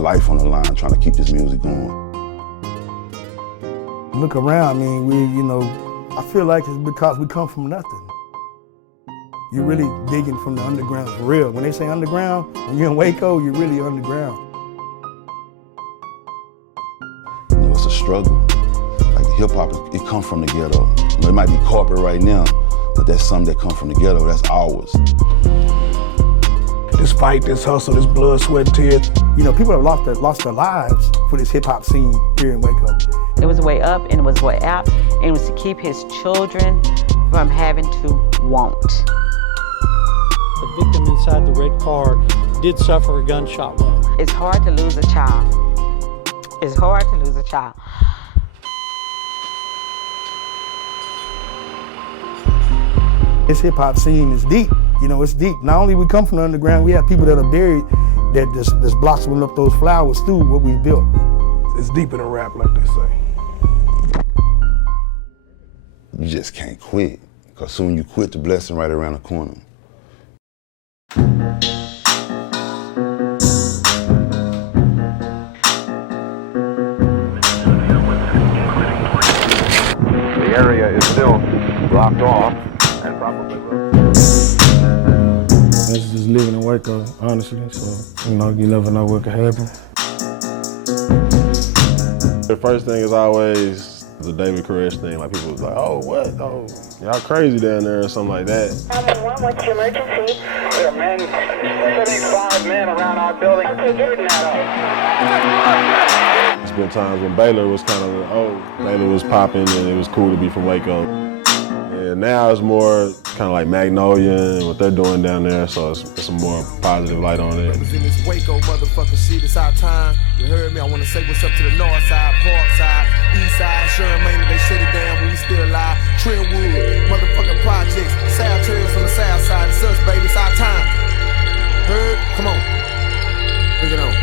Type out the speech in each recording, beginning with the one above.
life on the line trying to keep this music going. Look around, I mean, I feel like it's because we come from nothing. You're really digging from the underground for real. When they say underground, when you're in Waco, you're really underground. It's a struggle. Like hip hop, it comes from the ghetto. It might be corporate right now, but that's something that comes from the ghetto. That's ours. This fight, this hustle, this blood, sweat, and tears. People have lost their lives for this hip hop scene here in Waco. It was a way up and it was a way out, and it was to keep his children from having to want. The victim inside the red car did suffer a gunshot wound. It's hard to lose a child. It's hard to lose a child. This hip hop scene is deep. It's deep. Not only we come from the underground, we have people that are buried that just blossoming up those flowers through what we built. It's deeper than rap, like they say. You just can't quit, because soon you quit, the blessing right around the corner. The area is still blocked off and probably will. That's just living in Waco, honestly, so, you never know what could happen. The first thing is always the David Koresh thing. Like, people was like, oh, what? Oh, y'all crazy down there or something like that. 911, what's your emergency? There are 75 men around our building. Okay, get It's been times when Baylor was kind of, Baylor was popping and it was cool to be from Waco. And now it's more kind of like Magnolia and what they're doing down there, so it's a more positive light on it. Representing this Waco motherfucking shit, it's our time. You heard me, I want to say what's up to the north side, park side, east side, Sherman, Maine, they shut it down when we still alive. Trentwood, motherfucking projects, South Terrace on the south side, it's us, baby, it's our time. Heard? Come on, bring it on.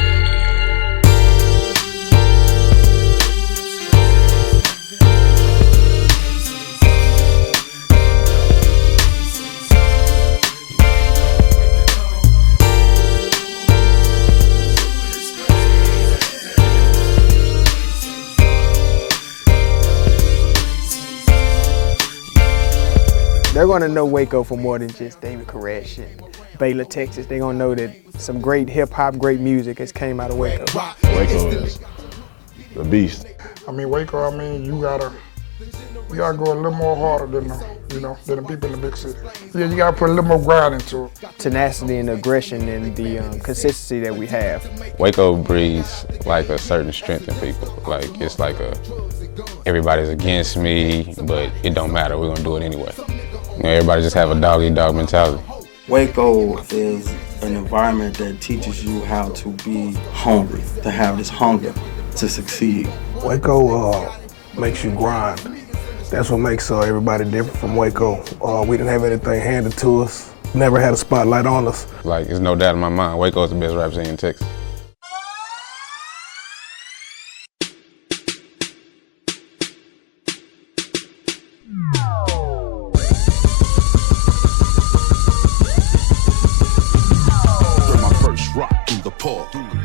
They're gonna know Waco for more than just David Koresh and Baylor, Texas. They're gonna know that some great hip hop, great music has came out of Waco. Waco is a beast. Waco, you gotta go a little more harder than the people in the big city. Yeah, you gotta put a little more grind into it. Tenacity and aggression and the consistency that we have. Waco breeds like a certain strength in people. Like, it's like everybody's against me, but it don't matter, we're gonna do it anyway. Everybody just have a dog-eat-dog mentality. Waco is an environment that teaches you how to be hungry, to have this hunger to succeed. Waco makes you grind. That's what makes everybody different from Waco. We didn't have anything handed to us. Never had a spotlight on us. Like, there's no doubt in my mind, Waco is the best rap scene in Texas.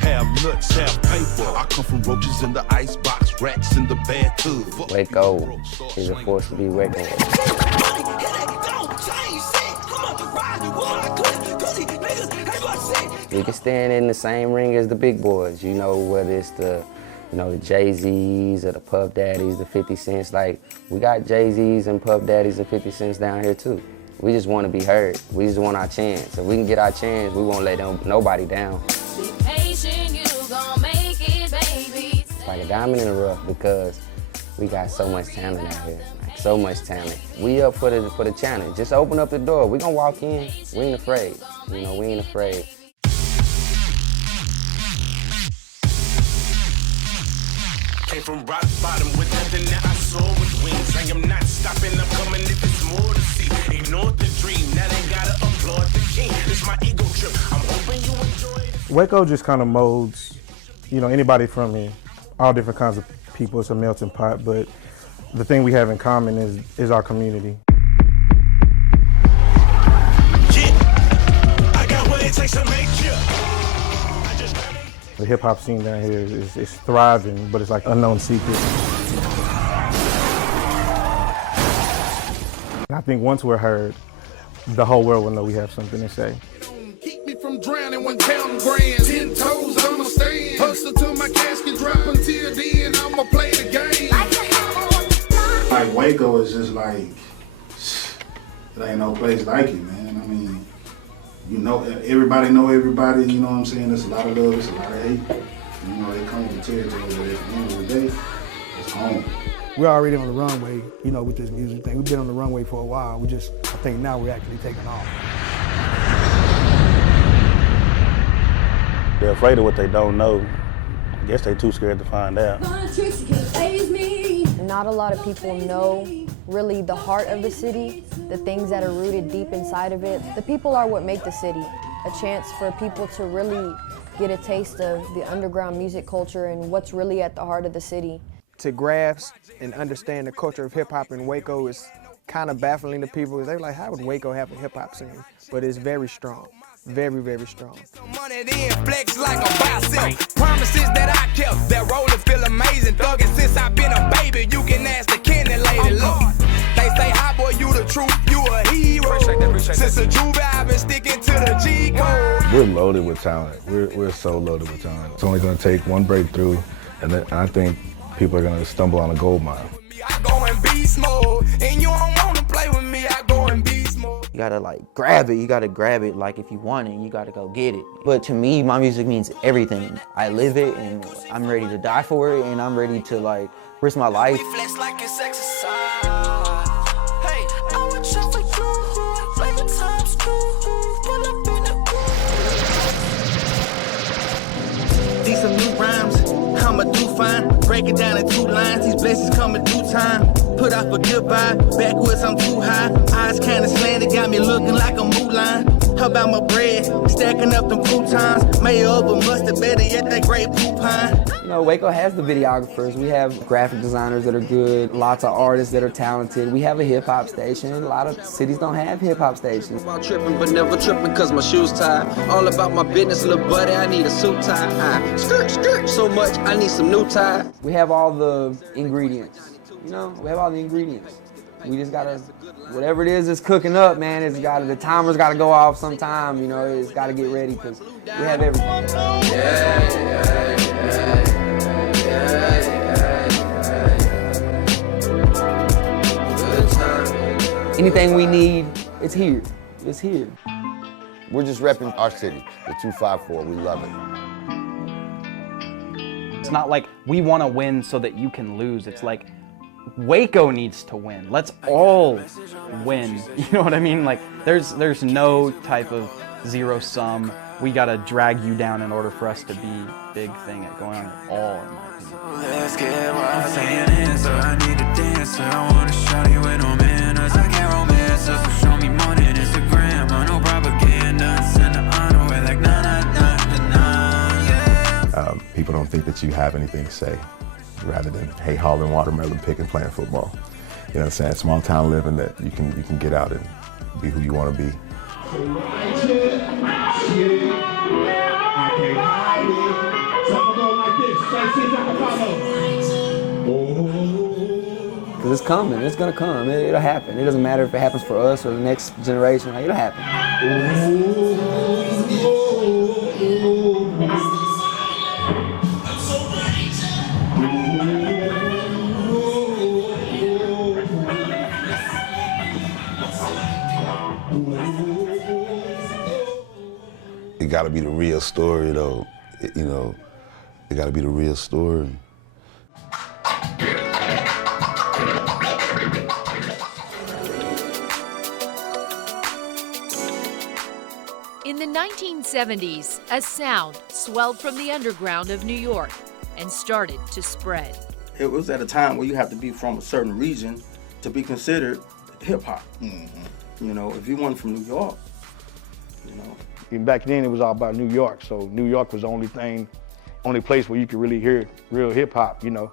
Have nuts, have paper. I come from roaches in the icebox, rats in the bathtub. Waco is a force to be reckoned with. We can stand in the same ring as the big boys, whether it's the Jay-Z's or the Puff Daddies, the 50 Cents. Like, we got Jay-Z's and Puff Daddies and 50 Cents down here too. We just want to be heard. We just want our chance. If we can get our chance, we won't let nobody down. It's like a diamond in the rough because we got so much talent out here. Like, so much talent. We up for the challenge. Just open up the door. We gonna walk in. We ain't afraid. We ain't afraid. Came from rock bottom with nothing that I saw with wings. I am not stopping, I'm coming if it's more to see. Ignored the dream, now they gotta applaud the king. It's my ego trip, I'm hoping you enjoy it. Waco just kind of molds, anybody from here. All different kinds of people, it's a melting pot, but the thing we have in common is our community. Yeah, I got what it takes to make you. The hip hop scene down here is thriving, but it's like unknown secret. I think once we're heard, the whole world will know we have something to say. Keep me from drowning when town grand. 10 toes, I'ma stand. Hustle till my casket drop until then, I'ma play the game. Like Waco is just like, it ain't no place like it, man. I mean, you know, everybody know everybody, you know what I'm saying? There's a lot of love, there's a lot of hate. You know, they come with the territory, but at the end of the day, it's home. We're already on the runway, you know, with this music thing. We've been on the runway for a while. I think now we're actually taking off. They're afraid of what they don't know. I guess they're too scared to find out. Not a lot of people know really the heart of the city, the things that are rooted deep inside of it. The people are what make the city. A chance for people to really get a taste of the underground music culture and what's really at the heart of the city. To grasp and understand the culture of hip-hop in Waco is kind of baffling to people. They're like, how would Waco have a hip-hop scene? But it's very strong, very, very strong. Money then flex like a bicep. Promises that I kept, that roller feel amazing. Thugging since I've been a baby, you can ask the Kenny lady. Look, they say, hi boy, you the truth, you a hero. Since a juvie, I've been sticking to the G code. We're loaded with talent. We're so loaded with talent. It's only going to take one breakthrough, and then I think people are going to stumble on a gold mine. I go in beast mode, and you don't want to play with me, I go in beast mode. You gotta like grab it, you gotta grab it like if you want it, you gotta go get it. But to me, my music means everything. I live it and I'm ready to die for it and I'm ready to like risk my life. Flex like it's exercise. Hey, I would check for you, like the times two, pull up in the These some new rhymes, I'ma do fine. Break it down in 2 lines, these blessings come in due time. Put off a goodbye, backwards I'm too high. Eyes kinda slanted, got me looking like a Mulan. How about my bread, stacking up them croutons. Mayo over mustard, better yet that great poupon. You know, Waco has the videographers. We have graphic designers that are good, lots of artists that are talented. We have a hip hop station. A lot of cities don't have hip hop stations. About tripping, but never tripping cause my shoes tied. All about my business, little buddy, I need a suit tie. Skirt, so much, I need some new ties. We have all the ingredients. You know, we have all the ingredients. We just gotta, whatever it is that's cooking up, man, the timer's gotta go off sometime, you know, it's gotta get ready because we have everything. Anything we need, it's here. It's here. We're just repping our city, the 254. We love it. It's not like we want to win so that you can lose. It's like Waco needs to win. Let's all win. You know what I mean? Like there's no type of zero sum. We gotta drag you down in order for us to be big thing at going on at all. In my opinion. Let's get wild. I'm saying answer, I need to dance. I wanna show you with no manners. I can't romance, so show me money on Instagram. I know propaganda. Send the honor way like nah. People don't think that you have anything to say, rather than hay hauling watermelon, picking, playing football. You know what I'm saying? Small town living that you can get out and be who you want to be. Because it's coming, it's gonna come, it'll happen. It doesn't matter if it happens for us or the next generation, it'll happen. It gotta be the real story though, you know, it gotta be the real story. In the 1970s, a sound swelled from the underground of New York and started to spread. It was at a time where you have to be from a certain region to be considered hip-hop. Mm-hmm. You know, if you weren't from New York, you know. And back then it was all about New York, so New York was the only place where you could really hear real hip-hop, you know.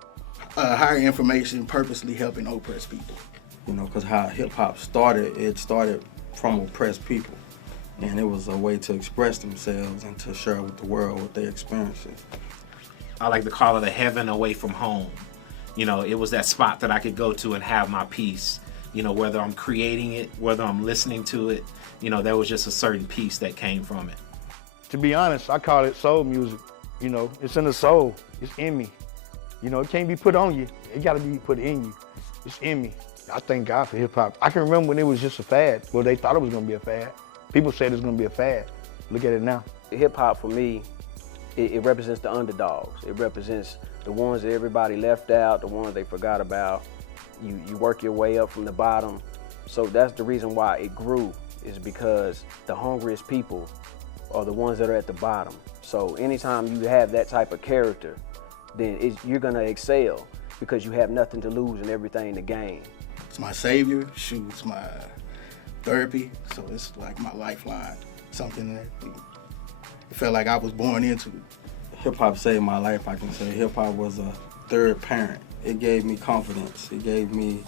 Higher information, purposely helping oppressed people. You know, because how hip-hop started, it started from oppressed people. and it was a way to express themselves and to share with the world what their experiences. I like to call it a heaven away from home. You know, it was that spot that I could go to and have my peace. You know, whether I'm creating it, whether I'm listening to it, you know, there was just a certain peace that came from it. To be honest, I call it soul music. You know, it's in the soul. It's in me. You know, it can't be put on you. It got to be put in you. It's in me. I thank God for hip hop. I can remember when it was just a fad. Well, they thought it was going to be a fad. People said it's going to be a fad. Look at it now. Hip hop for me, it represents the underdogs. It represents the ones that everybody left out, the ones they forgot about. You work your way up from the bottom. So that's the reason why it grew, is because the hungriest people are the ones that are at the bottom. So anytime you have that type of character, then you're gonna excel because you have nothing to lose and everything to gain. It's my savior, shoot, it's my therapy, so it's like my lifeline. Something that it felt like I was born into. Hip hop saved my life, I can say. Hip hop was a third parent. It gave me confidence. It gave me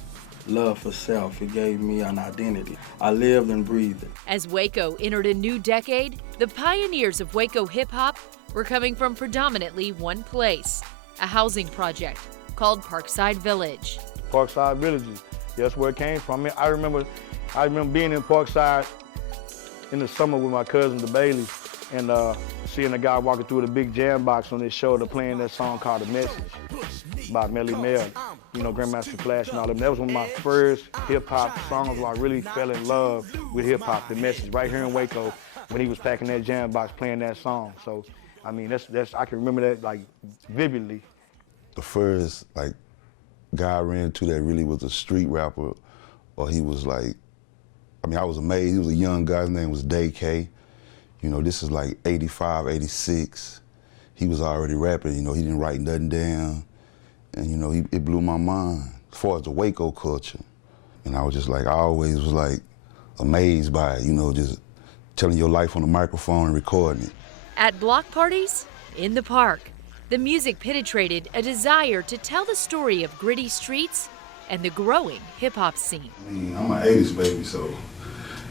love for self. It gave me an identity. I lived and breathed it. As Waco entered a new decade, the pioneers of Waco hip-hop were coming from predominantly one place, a housing project called Parkside Village. Parkside Villages, that's where it came from. I remember being in Parkside in the summer with my cousin, the Baileys, and seeing a guy walking through the big jam box on his shoulder playing that song called The Message by Melly Mel, you know, Grandmaster Flash and all of them. That was one of my first hip-hop songs where I really fell in love with hip-hop, The Message, right here in Waco when he was packing that jam box playing that song. So, I mean, that's I can remember that, like, vividly. The first, like, guy I ran into that really was a street rapper, or he was like, I mean, I was amazed. He was a young guy, his name was Day K. You know, this is like 85, 86. He was already rapping, you know, he didn't write nothing down. And, you know, it blew my mind as far as the Waco culture. And I was just like, I always was like amazed by it, you know, just telling your life on the microphone and recording it. At block parties, in the park, the music penetrated a desire to tell the story of gritty streets and the growing hip-hop scene. I mean, I'm an 80s baby, so,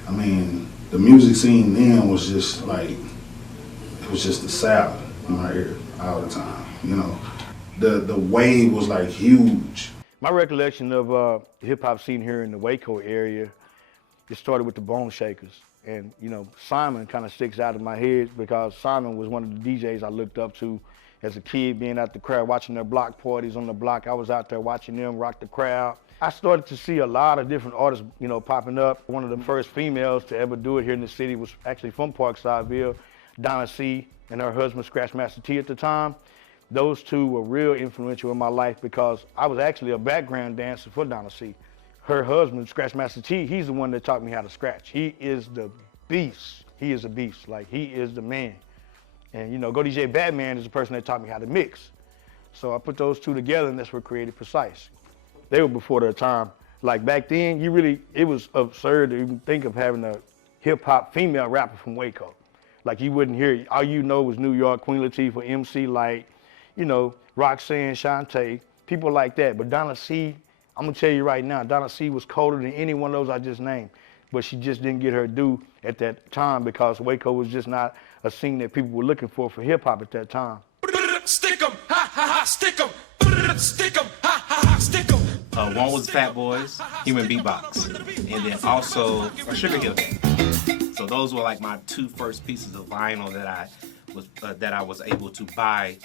I mean, the music scene then was just like, it was just the South in my ear all the time, you know. The wave was like huge. My recollection of the hip-hop scene here in the Waco area, it started with the Bone Shakers. And, you know, Simon kind of sticks out in my head because Simon was one of the DJs I looked up to as a kid, being out the crowd, watching their block parties on the block. I was out there watching them rock the crowd. I started to see a lot of different artists, you know, popping up. One of the first females to ever do it here in the city was actually from Parksideville, Donna C. and her husband, Scratch Master T at the time. Those two were real influential in my life because I was actually a background dancer for Donna C. Her husband, Scratch Master T, he's the one that taught me how to scratch. He is the beast. He is a beast. Like, he is the man. And, you know, Go DJ Batman is the person that taught me how to mix. So I put those two together, and that's what created Precise. They were before their time. Like, back then, it was absurd to even think of having a hip-hop female rapper from Waco. Like, you wouldn't hear, all you know was New York, Queen Latifah, MC Light, you know, Roxanne, Shantae, people like that. But Donna C, I'm gonna tell you right now, Donna C was colder than any one of those I just named. But she just didn't get her due at that time because Waco was just not a scene that people were looking for hip hop at that time. Stick 'em, ha ha ha, stick 'em. Stick 'em, ha ha ha, stick 'em. One was Fat Boys, Human Beatbox, and then also Sugar Hill Gang. So those were like my two first pieces of vinyl that I was able to buy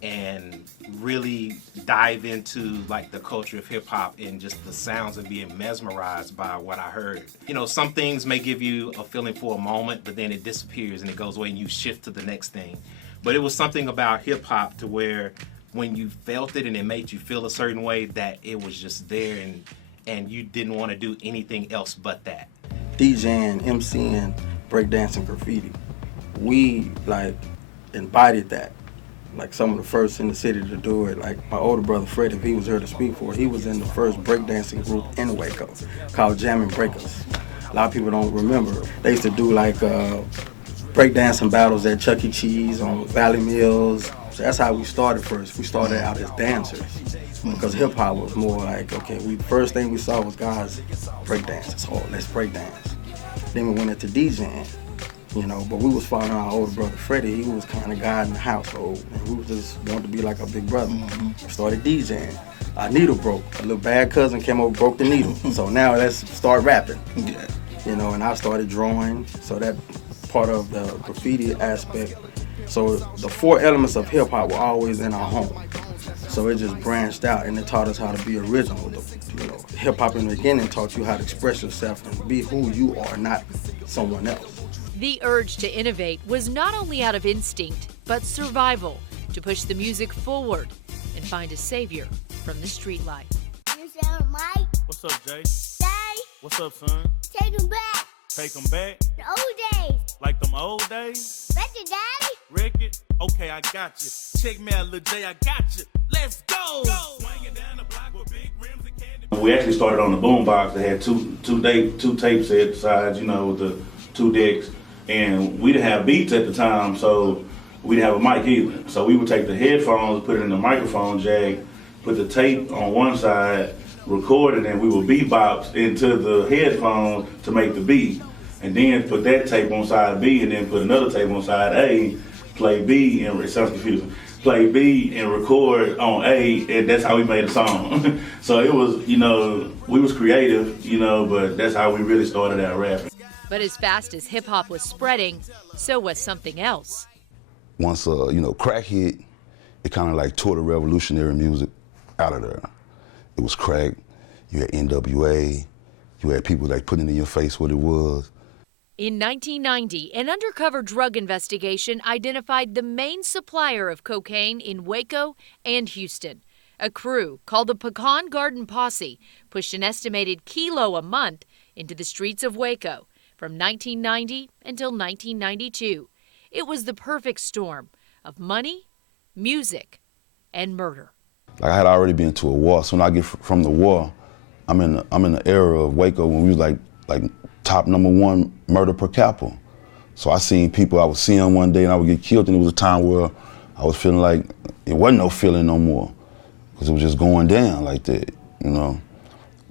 and really dive into like the culture of hip hop and just the sounds and being mesmerized by what I heard. You know, some things may give you a feeling for a moment, but then it disappears and it goes away and you shift to the next thing. But it was something about hip hop to where when you felt it and it made you feel a certain way, that it was just there and you didn't want to do anything else but that. DJing, MCing, breakdancing, graffiti. We like embodied that. Like some of the first in the city to do it. Like my older brother Fred, if he was here to speak for it, he was in the first breakdancing group in Waco called Jammin' Breakers. A lot of people don't remember. They used to do like breakdancing battles at Chuck E. Cheese on Valley Mills. So that's how we started first. We started out as dancers because hip hop was more like, okay, the first thing we saw was guys breakdance. So let's breakdance. Then we went into DJing. you know, but we was following our older brother Freddie. He was kind of guiding the household, and we was just wanted to be like a big brother. Started DJing. Our needle broke. A little bad cousin came over, broke the needle. So now let's start rapping. You know, and I started drawing. So that part of the graffiti aspect. So the 4 elements of hip hop were always in our home. So it just branched out, and it taught us how to be original. You know, hip hop in the beginning taught you how to express yourself and be who you are, not someone else. The urge to innovate was not only out of instinct, but survival to push the music forward and find a savior from the street life. You sound Mike. What's up, Jay? Day. What's up, son? Take him back. Take them back? The old days. Like them old days? Record, Daddy. Record? Okay, I got you. Check me out, Lil J, I got you. Let's go! We actually started on the boombox that had two tape sets sides, you know, with the 2 decks. And we didn't have beats at the time, so we didn't have a mic either. So we would take the headphones, put it in the microphone jack, put the tape on one side, record it, and we would beatbox into the headphones to make the beat. And then put that tape on side B, and then put another tape on side A, play B, and it sounds confusing. Play B and record on A, and that's how we made a song. So it was, you know, we was creative, you know, but that's how we really started out rapping. But as fast as hip hop was spreading, so was something else. Once, you know, crack hit, it kind of like tore the revolutionary music out of there. It was crack, you had NWA, you had people like putting in your face what it was. In 1990, an undercover drug investigation identified the main supplier of cocaine in Waco and Houston. A crew called the Pecan Garden Posse pushed an estimated kilo a month into the streets of Waco from 1990 until 1992. It was the perfect storm of money, music, and murder. Like I had already been to a war, so when I get from the war, I'm in the era of Waco when we was like top #1 murder per capita. So I seen people, I would see them one day and I would get killed, and it was a time where I was feeling like it wasn't no feeling no more, because it was just going down like that, you know.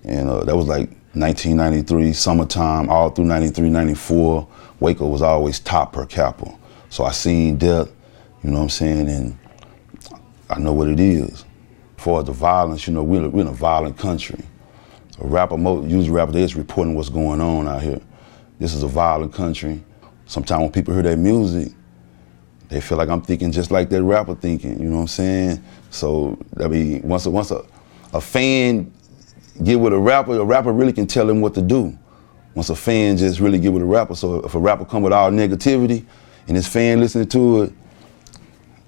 And that was like 1993, summertime, all through 93, 94, Waco was always top per capita. So I seen death, you know what I'm saying, and I know what it is. As far as the violence, you know, we're in a violent country. A rapper, usually rapper, they're just reporting what's going on out here. This is a violent country. Sometimes when people hear that music, they feel like I'm thinking just like that rapper thinking, you know what I'm saying? So, I mean, once a fan get with a rapper really can tell him what to do. Once a fan just really get with a rapper, so if a rapper come with all negativity and his fan listening to it,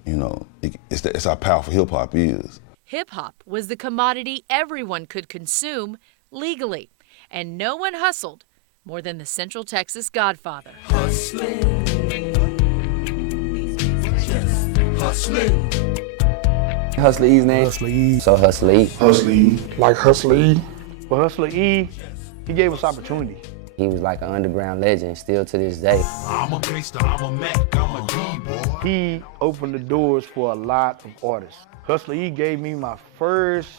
you know, it's how powerful hip hop is. Hip hop was the commodity everyone could consume legally, and no one hustled more than the Central Texas Godfather. Hustling. Hustling. Hustler E's name? Hustler E. So Hustler E. Hustler E. Like Hustler E. Well, Hustler E, he gave us opportunity. He was like an underground legend, still to this day. I'm a gangster, I'm a Mac, I'm a D-boy. He opened the doors for a lot of artists. Hustler E gave me my first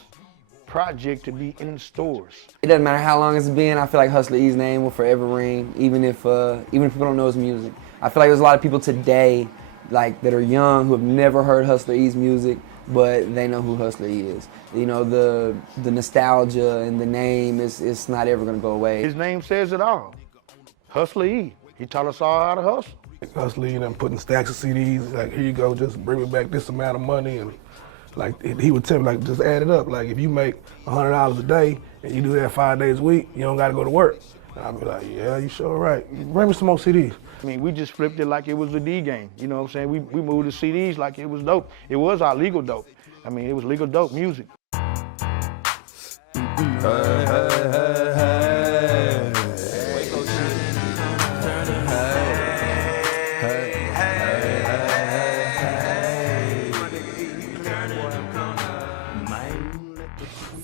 project to be in stores. It doesn't matter how long it's been, I feel like Hustler E's name will forever ring, even if people don't know his music. I feel like there's a lot of people today like that are young who have never heard Hustler E's music, but they know who Hustler E is. You know, the nostalgia and the name, it's not ever gonna go away. His name says it all. Hustler E. He taught us all how to hustle. Hustler E, and putting stacks of CDs, like, here you go, just bring me back this amount of money, and like he would tell me, like, just add it up. Like, if you make $100 a day and you do that 5 days a week, you don't gotta go to work. And I'd be like, yeah, you sure right. Bring me some more CDs. I mean, we just flipped it like it was a D game. You know what I'm saying? We moved the CDs like it was dope. It was our legal dope. I mean, it was legal dope music.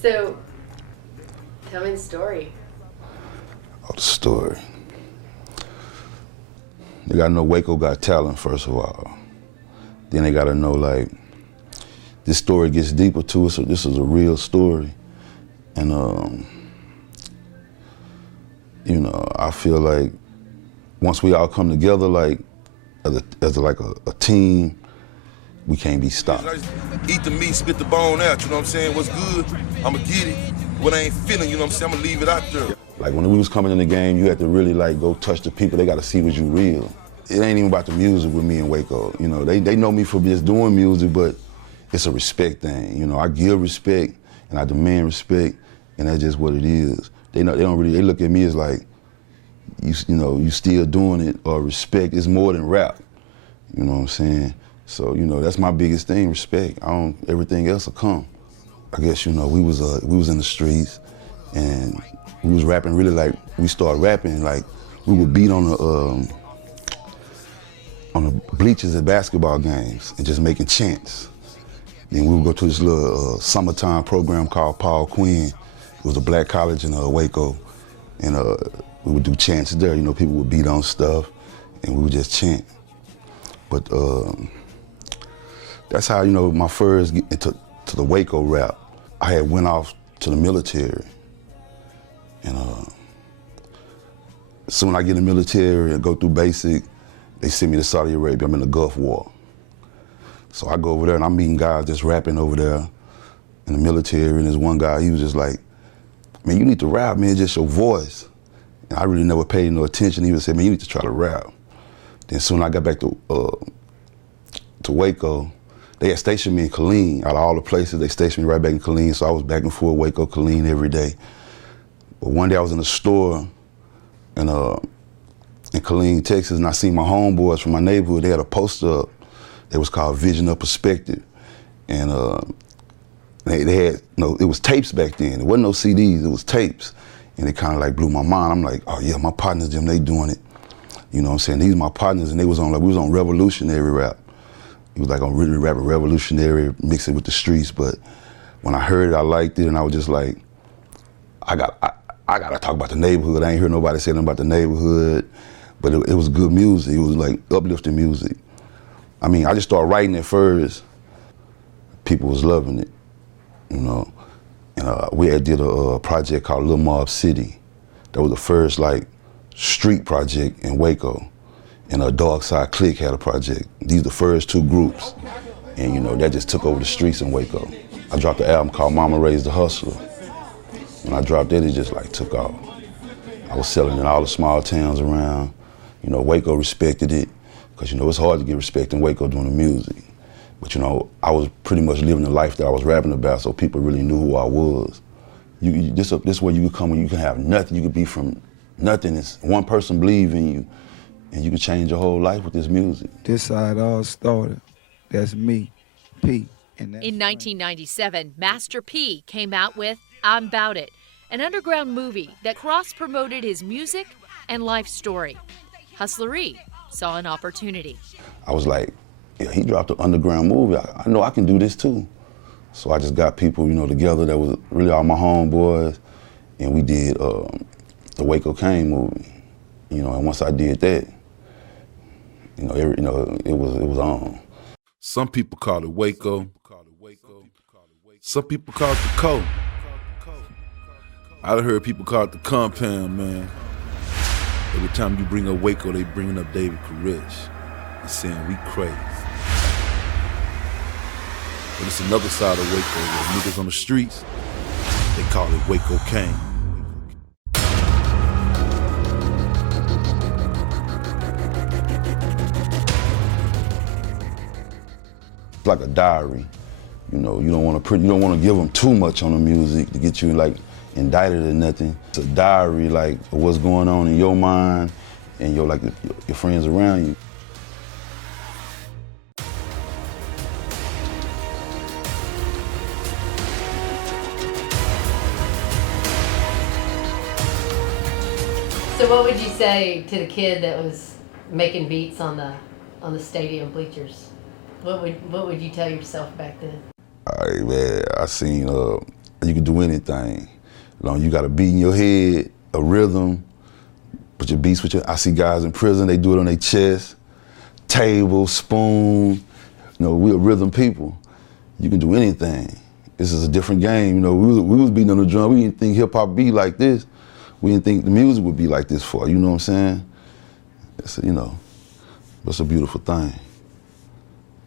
So, tell me the story. Oh, the story. They gotta know Waco got talent, first of all. Then they gotta know, like, this story gets deeper to it, so this is a real story. And, you know, I feel like once we all come together, like as a team, we can't be stopped. Eat the meat, spit the bone out, you know what I'm saying? What's good, I'ma get it. What I ain't feeling, you know what I'm saying? I'ma leave it out there. Like when we was coming in the game, you had to really like go touch the people. They got to see what you real. It ain't even about the music with me in Waco. You know, they know me for just doing music, but it's a respect thing. You know, I give respect and I demand respect, and that's just what it is. They look at me as like, you know, you still doing it, or respect is more than rap. You know what I'm saying? So, you know, that's my biggest thing, respect. Everything else will come. I guess, you know, we was in the streets, and we was rapping really like, we started rapping like we would beat on the bleachers at basketball games and just making chants. Then we would go to this little summertime program called Paul Quinn. It was a black college in Waco, and we would do chants there. You know, people would beat on stuff, and we would just chant. But that's how, you know, my first get into the Waco rap. I had went off to the military, and as soon as I get in the military and go through basic, they send me to Saudi Arabia. I'm in the Gulf War. So I go over there and I'm meeting guys just rapping over there in the military, and there's one guy, he was just like, man, you need to rap, man, just your voice. And I really never paid no attention. He would say, man, you need to try to rap. Then soon I got back to Waco, they had stationed me in Killeen. Out of all the places, they stationed me right back in Killeen, so I was back and forth Waco, Killeen every day. But one day I was in a store in Killeen, Texas, and I seen my homeboys from my neighborhood. They had a poster up. It was called Vision of Perspective. And they had, you know, it was tapes back then. It wasn't no CDs, it was tapes. And it kind of like blew my mind. I'm like, oh yeah, my partners, them, they doing it. You know what I'm saying? These are my partners, and they was on, like, we was on revolutionary rap. It was like on really rapping revolutionary, mixing with the streets. But when I heard it, I liked it, and I was just like, I gotta talk about the neighborhood. I ain't hear nobody say nothing about the neighborhood, but it was good music. It was like uplifting music. I mean, I just started writing it first. People was loving it, you know. And we had did a project called Lil Mob City. That was the first like street project in Waco. And Dark Side Click had a project. These are the first two groups. And you know, that just took over the streets in Waco. I dropped an album called Mama Raised the Hustler. When I dropped it, it just like took off. I was selling in all the small towns around. You know, Waco respected it, because you know, it's hard to get respect in Waco doing the music. But you know, I was pretty much living the life that I was rapping about, so people really knew who I was. This way you could come and you can have nothing. You could be from nothing. It's one person believe in you, and you can change your whole life with this music. This how it all started. That's me, P. In 1997, Master P came out with I'm 'Bout It, an underground movie that cross-promoted his music and life story. Hustler E saw an opportunity. I was like, yeah, he dropped an underground movie. I know I can do this too. So I just got people, you know, together that was really all my homeboys, and we did the Waco Kane movie. You know, and once I did that, you know, it was on. Some people call it Waco. Some people call it the Co. I done heard people call it the compound, man. Every time you bring up Waco, they bringing up David Koresh and saying we crazy. But it's another side of Waco where niggas on the streets, they call it Waco Kane. It's like a diary. You know, you don't want to give them too much on the music to get you like indicted or nothing. It's a diary like of what's going on in your mind and your friends around you. So what would you say to the kid that was making beats on the stadium bleachers? What would you tell yourself back then? Hey man, I seen you can do anything. You know, you got a beat in your head, a rhythm, put your beats with I see guys in prison, they do it on their chest, table, spoon. You know, we're rhythm people. You can do anything. This is a different game. You know, we was beating on the drum. We didn't think hip hop be like this. We didn't think the music would be like this for, you know what I'm saying? it's it's a beautiful thing.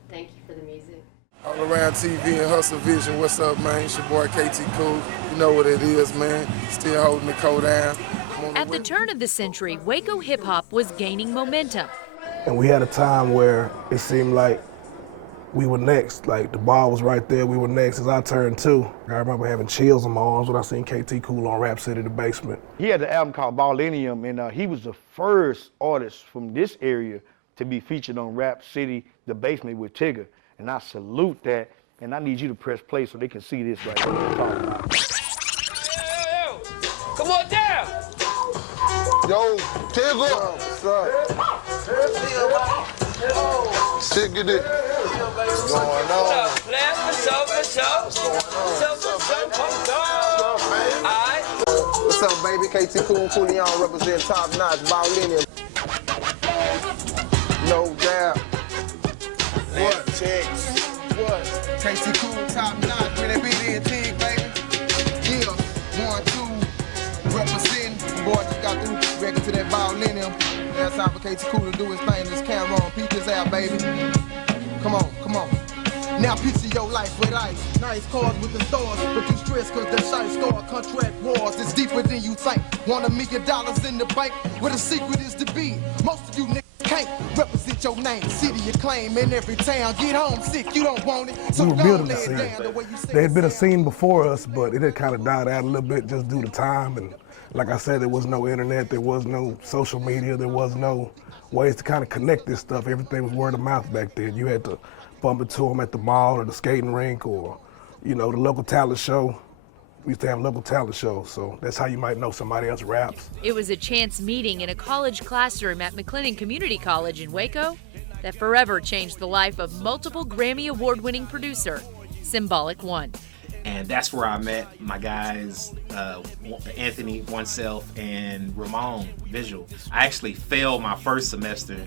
Thank you for the music. All Around TV and Hustle Vision, what's up, man? It's your boy KT Cool. You know what it is, man. Still holding the coat down. At the turn of the century, Waco hip-hop was gaining momentum. And we had a time where it seemed like we were next. Like the ball was right there, we were next as I turned too. I remember having chills on my arms when I seen KT Cool on Rap City, The Basement. He had an album called Ballinium, and he was the first artist from this area to be featured on Rap City, The Basement with Tigger. And I salute that, and I need you to press play so they can see this right here. Come on down! Yo, Tigger! What's up? Tigger, what's going on? What's up, baby? KT Cool, Coolion, represent Top Notch, Ballinium. No doubt. What? What? KT Cool, Top Notch, bring that beat in, Tig, baby. Yeah, 1, 2, representing. Boy, just got through, record to that Ballinium. Now it's time for KT Cool to do his thing, this camera on, peep this out, baby. Come on, come on. Now picture your life with ice, nice cars with the stars, but you stress cause the shite store contract wars, it's deeper than you think. $1 million in the bank, where the secret is to be. Most of you niggas can't represent your name, city you claim in every town. Get homesick, you don't want it, so We were go building lay the it scene. down the way you say There had been a scene before us, but it had kind of died out a little bit just due to time. And like I said, there was no internet, there was no social media, there was no ways to kind of connect this stuff. Everything was word of mouth back then. You had to bump into them at the mall or the skating rink or, the local talent show. We used to have local talent shows, so that's how you might know somebody else raps. It was a chance meeting in a college classroom at McLennan Community College in Waco that forever changed the life of multiple Grammy Award-winning producer, Symbolic One. And that's where I met my guys, Anthony, oneself, and Ramon, visual. I actually failed my first semester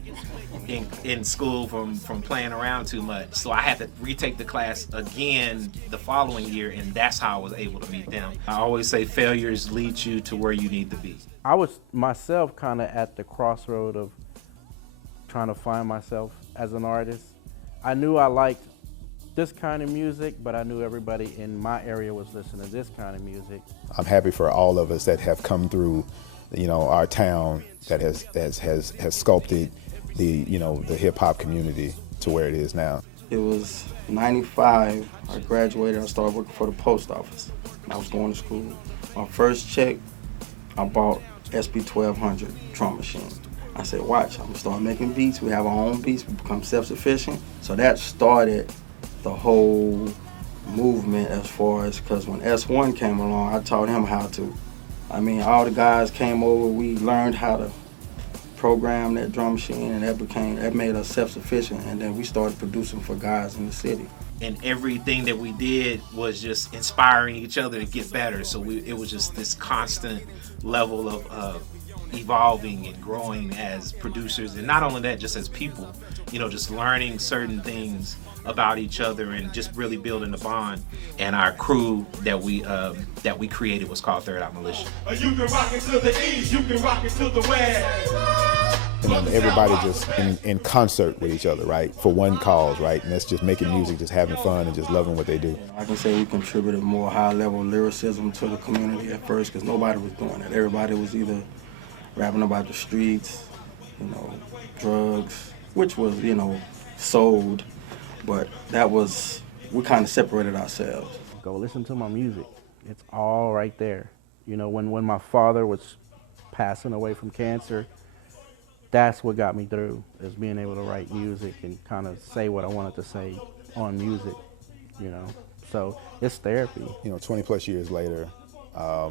in school from playing around too much. So I had to retake the class again the following year, and that's how I was able to meet them. I always say failures lead you to where you need to be. I was myself kind of at the crossroad of trying to find myself as an artist. I knew I liked this kind of music, but I knew everybody in my area was listening to this kind of music. I'm happy for all of us that have come through, our town that has sculpted the hip hop community to where it is now. It was 95, I graduated, I started working for the post office. I was going to school. My first check, I bought SB 1200 drum machine. I said, watch, I'm gonna start making beats. We have our own beats, we become self-sufficient. So that started the whole movement as far as, because when S1 came along, I taught him how to. I mean, all the guys came over, we learned how to program that drum machine, and that made us self-sufficient, and then we started producing for guys in the city. And everything that we did was just inspiring each other to get better. So it was just this constant level of evolving and growing as producers, and not only that, just as people, just learning certain things about each other and just really building a bond. And our crew that we created was called Third Eye Militia. You can rock it to the east, you can rock it to the west. And everybody just in concert with each other, right? For one cause, right? And that's just making music, just having fun and just loving what they do. I can say we contributed more high-level lyricism to the community at first, because nobody was doing it. Everybody was either rapping about the streets, drugs, which was, sold. But we kind of separated ourselves. Go listen to my music. It's all right there. When my father was passing away from cancer, that's what got me through, is being able to write music and kind of say what I wanted to say on music, So it's therapy. 20 plus years later, I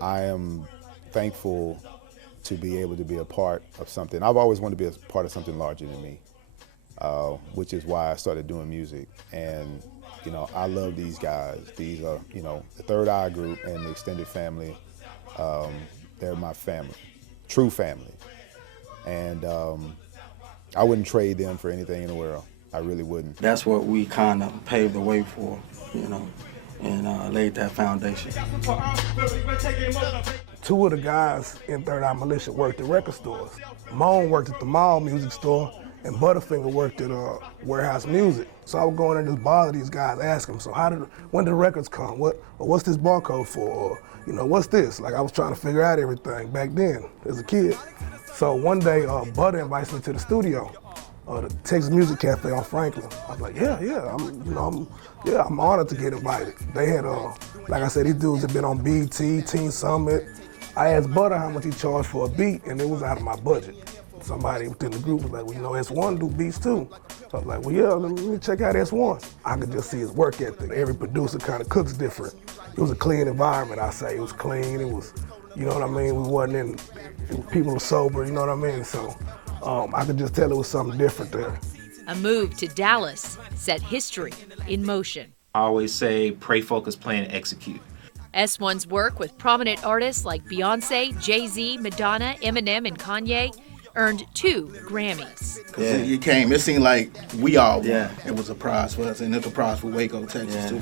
am thankful to be able to be a part of something. I've always wanted to be a part of something larger than me. Which is why I started doing music. And, I love these guys. These are, the Third Eye group and the extended family. They're my family, true family. And I wouldn't trade them for anything in the world. I really wouldn't. That's what we kind of paved the way for, and laid that foundation. 2 of the guys in Third Eye Militia worked at record stores. Moan worked at the mall music store, and Butterfinger worked at Warehouse Music. So I would go in there and just bother these guys, ask them, so when do the records come? What's this barcode for? Or, you know, what's this? Like, I was trying to figure out everything back then as a kid. So one day, Butter invites me to the studio, the Texas Music Cafe on Franklin. I was like, I'm honored to get invited. They had, like I said, these dudes had been on BET, Teen Summit. I asked Butter how much he charged for a beat, and it was out of my budget. Somebody within the group was like, well, you know, S1 do beats too. So I was like, well, yeah, let me check out S1. I could just see his work ethic. Every producer kind of cooks different. It was a clean environment, I say. It was clean, it was, you know what I mean? We wasn't in, people were sober, you know what I mean? So I could just tell it was something different there. A move to Dallas set history in motion. I always say, pray, focus, plan, execute. S1's work with prominent artists like Beyonce, Jay-Z, Madonna, Eminem, and Kanye earned 2 Grammys. Yeah, it seemed like we all won. Yeah. It was a prize for us, and it's a prize for Waco, Texas, too.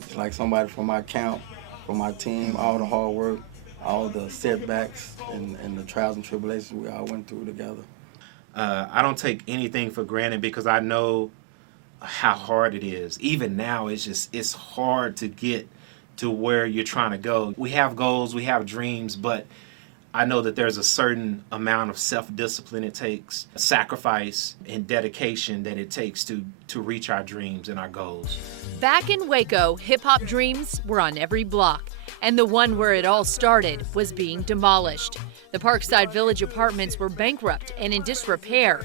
It's like somebody from my camp, from my team, all the hard work, all the setbacks, and the trials and tribulations we all went through together. I don't take anything for granted because I know how hard it is. Even now, it's hard to get to where you're trying to go. We have goals, we have dreams, but I know that there's a certain amount of self-discipline it takes, sacrifice and dedication that it takes to reach our dreams and our goals. Back in Waco, hip-hop dreams were on every block, and the one where it all started was being demolished. The Parkside Village apartments were bankrupt and in disrepair,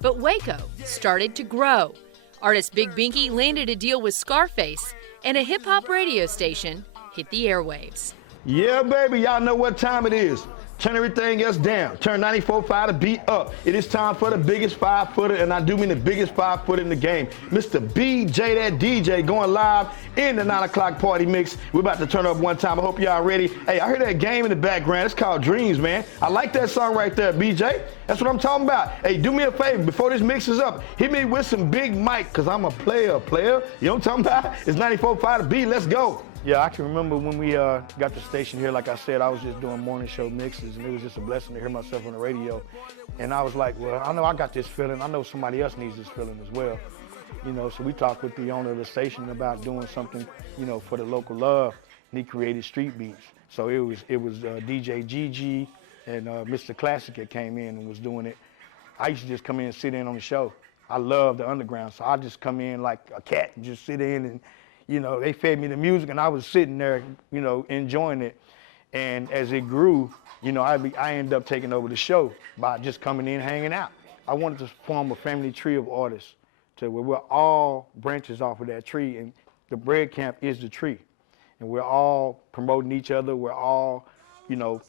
but Waco started to grow. Artist Big Binky landed a deal with Scarface, and a hip-hop radio station hit the airwaves. Yeah, baby, y'all know what time it is. Turn everything else down. Turn 94.5 the beat up. It is time for the biggest 5-footer, and I do mean the biggest 5-footer in the game. Mr. BJ, that DJ, going live in the 9 o'clock party mix. We're about to turn up one time. I hope y'all ready. Hey, I heard that game in the background. It's called Dreams, man. I like that song right there, BJ. That's what I'm talking about. Hey, do me a favor. Before this mix is up, hit me with some Big Mike, because I'm a player. You know what I'm talking about? It's 94.5 the beat. Let's go. Yeah, I can remember when we got the station here, like I said, I was just doing morning show mixes, and it was just a blessing to hear myself on the radio. And I was like, well, I know I got this feeling. I know somebody else needs this feeling as well. You know, so we talked with the owner of the station about doing something, you know, for the local love, and he created Street Beats. So it was DJ Gigi and Mr. Classic that came in and was doing it. I used to just come in and sit in on the show. I love the underground, so I just come in like a cat and just sit in and, you know, they fed me the music, and I was sitting there, you know, enjoying it. And as it grew, you know, I ended up taking over the show by just coming in, hanging out. I wanted to form a family tree of artists to where we're all branches off of that tree, and the Bread Camp is the tree. And we're all promoting each other. We're all, you know,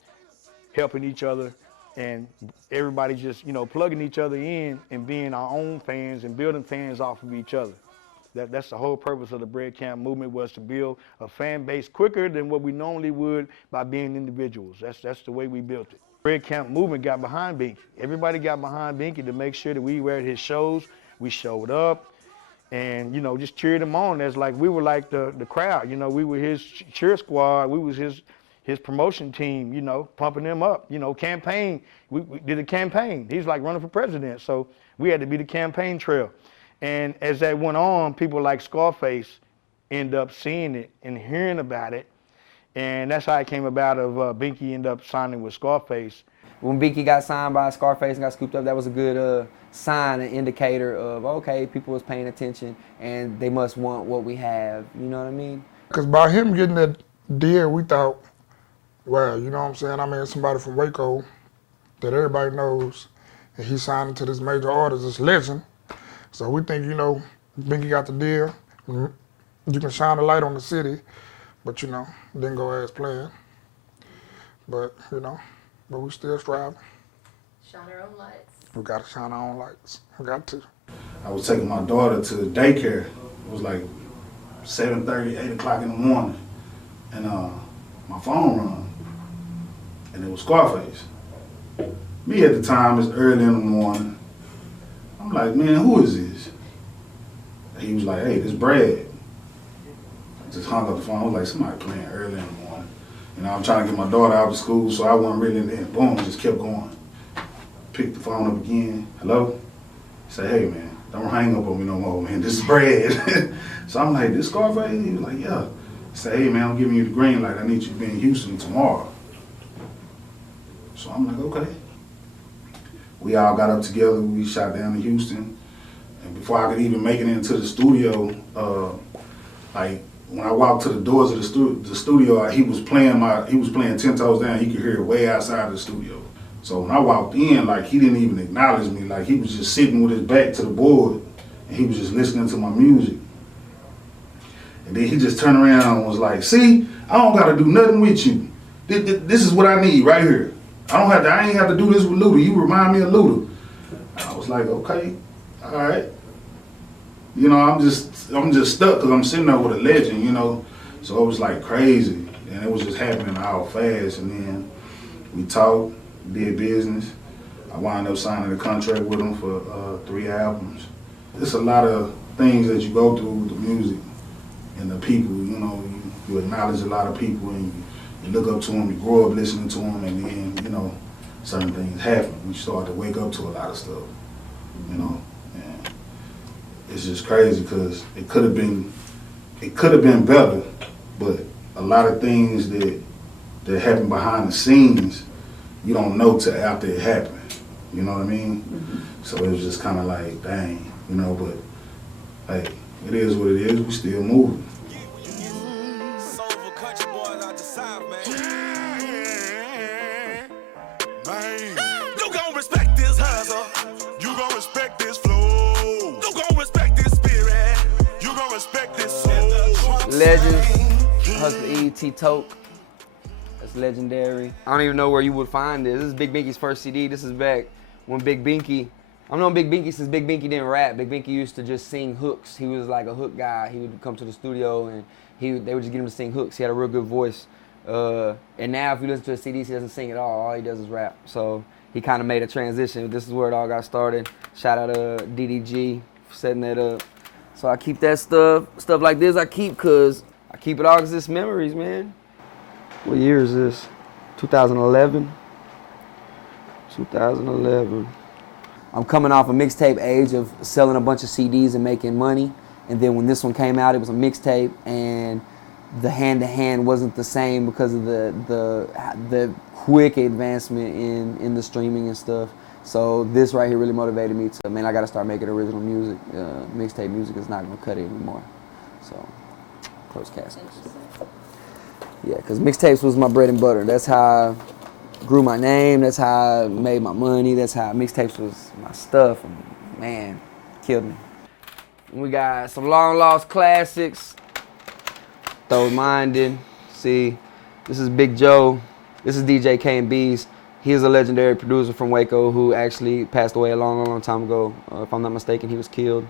helping each other, and everybody just, you know, plugging each other in and being our own fans and building fans off of each other. That's the whole purpose of the Bread Camp movement, was to build a fan base quicker than what we normally would by being individuals. That's the way we built it. Bread Camp movement got behind Binky. Everybody got behind Binky to make sure that we were at his shows. We showed up and, you know, just cheered him on. As like, we were like the crowd, you know, we were his cheer squad. We was his promotion team, you know, pumping him up, you know, campaign. We did a campaign. He's like running for president, so we had to be the campaign trail. And as that went on, people like Scarface end up seeing it and hearing about it. And that's how it came about of Binky ended up signing with Scarface. When Binky got signed by Scarface and got scooped up, that was a good sign, an indicator of, okay, people was paying attention and they must want what we have, you know what I mean? Because by him getting that deal, we thought, well, you know what I'm saying? I mean, somebody from Waco that everybody knows, and he signed into this major artist, this legend. So we think, you know, Binky got the deal. You can shine a light on the city, but, you know, didn't go as planned. But, you know, but we still striving. Shine our own lights. We got to shine our own lights. We got to. I was taking my daughter to daycare. It was like 7:30, 8 o'clock in the morning. And my phone rang. And it was Scarface. Me at the time, it's early in the morning. I'm like, man, who is this? And he was like, hey, this Brad. I just hung up the phone. I was like, somebody playing early in the morning. You know, I'm trying to get my daughter out of school, so I wasn't really in there. Boom, just kept going. Picked the phone up again. Hello? Say, hey, man, don't hang up on me no more, man. This is Brad. So I'm like, this Scarface? He was like, yeah. I say, hey, man, I'm giving you the green light. I need you to be in Houston tomorrow. So I'm like, okay. We all got up together. We shot down to Houston. And before I could even make it into the studio, like, when I walked to the doors of the studio, he was playing 10 Toes Down. He could hear it way outside of the studio. So when I walked in, like, he didn't even acknowledge me. Like, he was just sitting with his back to the board, and he was just listening to my music. And then he just turned around and was like, see, I don't gotta do nothing with you. This is what I need right here. I ain't have to do this with Luda. You remind me of Luda. I was like, okay, all right. You know, I'm just stuck because I'm sitting there with a legend, you know. So it was like crazy, and it was just happening all fast. And then we talked, did business. I wound up signing a contract with him for 3 albums. It's a lot of things that you go through with the music and the people. You know, you acknowledge a lot of people, and you look up to them. You grow up listening to them, and then you know certain things happen. You start to wake up to a lot of stuff. You know. It's just crazy because it could have been better, but a lot of things that happen behind the scenes, you don't know till after it happened. You know what I mean? Mm-hmm. So it was just kind of like, dang, you know. But hey, it is what it is. We still moving. You gon' respect this hustle. You gon' respect this flow. You gon' respect this spirit. You gon' respect this soul. Legends, Hustler E, T-Toke. That's legendary. I don't even know where you would find this. This is Big Binky's first CD. This is back when Big Binky, I've known Big Binky since Big Binky didn't rap. Big Binky used to just sing hooks. He was like a hook guy. He would come to the studio and they would just get him to sing hooks. He had a real good voice. And now if you listen to his CDs, he doesn't sing at all. All he does is rap. So he kind of made a transition. This is where it all got started. Shout out to DDG for setting that up. So I keep that stuff like this I keep because I keep it all because it's memories, man. What year is this? 2011? 2011. I'm coming off a mixtape age of selling a bunch of CDs and making money. And then when this one came out, it was a mixtape, and the hand-to-hand wasn't the same because of the quick advancement in the streaming and stuff. So this right here really motivated me to, man, I gotta start making original music. Mixtape music is not gonna cut it anymore. So, close caskets. Yeah, because mixtapes was my bread and butter. That's how I grew my name. That's how I made my money. That's how mixtapes was my stuff. And man, killed me. And we got some long lost classics. Throw mine in. See, this is Big Joe. This is DJ K&B's. He is a legendary producer from Waco who actually passed away a long, long time ago. If I'm not mistaken, he was killed.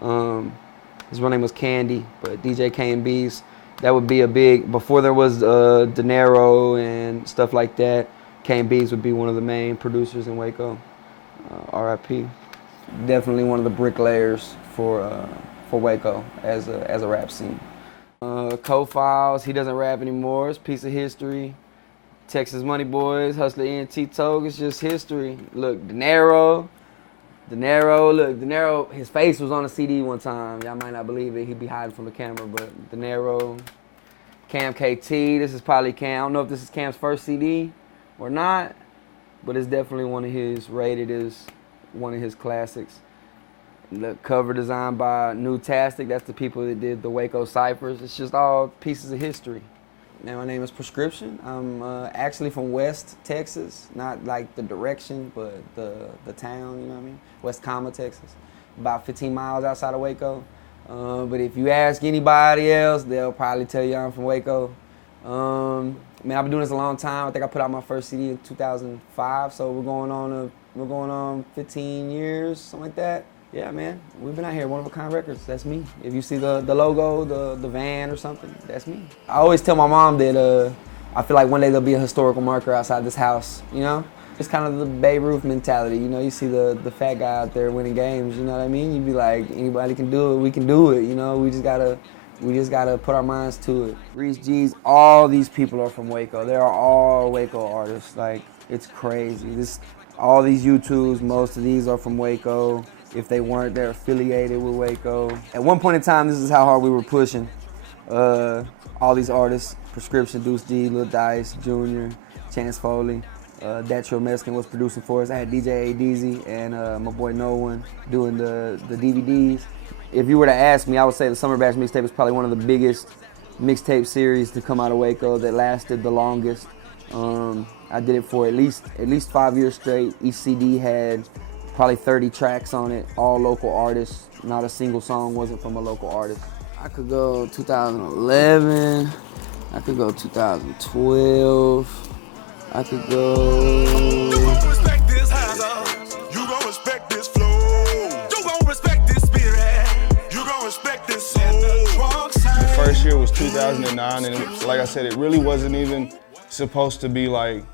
His real name was Candy, but DJ K&B's. That would be a big, before there was De Niro and stuff like that, K&B's would be one of the main producers in Waco. R.I.P. Definitely one of the bricklayers for Waco as a rap scene. Co-Files, he doesn't rap anymore. It's a piece of history. Texas Money Boys, Hustler E and T-Toke, it's just history. Look, De Niro, his face was on a CD one time. Y'all might not believe it. He'd be hiding from the camera, but De Niro, Cam KT, this is probably Cam. I don't know if this is Cam's first CD or not, but it's definitely one of his, rated as one of his classics. The cover designed by Newtastic, that's the people that did the Waco Cyphers. It's just all pieces of history. And my name is Prescription. I'm actually from West Texas, not like the direction, but the town, you know what I mean? West Comma, Texas, about 15 miles outside of Waco. But if you ask anybody else, they'll probably tell you I'm from Waco. Man, I've been doing this a long time. I think I put out my first CD in 2005, so we're going on 15 years, something like that. Yeah, man, we've been out here, One of a Kind Records. That's me. If you see the logo, the van or something, that's me. I always tell my mom that I feel like one day there'll be a historical marker outside this house, you know? It's kind of the Babe Ruth mentality, you know? You see the fat guy out there winning games, you know what I mean? You'd be like, anybody can do it, we can do it, you know? We just gotta We just gotta put our minds to it. Reese G's, all these people are from Waco. They are all Waco artists. Like, it's crazy. All these YouTubes, most of these are from Waco. If they weren't, they're affiliated with Waco. At one point in time, this is how hard we were pushing. All these artists, Prescription, Deuce D, Lil Dice, Junior, Chance Foley. Dat Trill Mexican was producing for us. I had DJ A-Deezy and my boy No One doing the DVDs. If you were to ask me, I would say the Summer Batch mixtape is probably one of the biggest mixtape series to come out of Waco that lasted the longest. I did it for at least 5 years straight. Each CD had probably 30 tracks on it, all local artists. Not a single song wasn't from a local artist. I could go 2011, I could go 2012, I could go... You gon' respect this house, you gon' respect this flow, you gon' respect this spirit, you gon' respect this soul. The first year was 2009, and like I said, it really wasn't even supposed to be like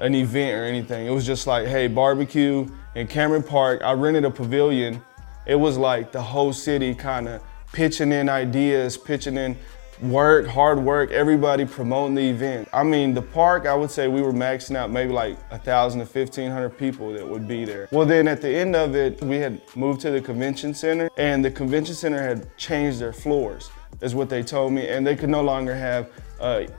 an event or anything. It was just like, hey, barbecue in Cameron Park. I rented a pavilion. It was like the whole city kind of pitching in ideas, pitching in work, hard work, everybody promoting the event. I mean, the park, I would say we were maxing out maybe like 1,000 to 1,500 people that would be there. Well, then at the end of it, we had moved to the convention center, and the convention center had changed their floors, is what they told me, and they could no longer have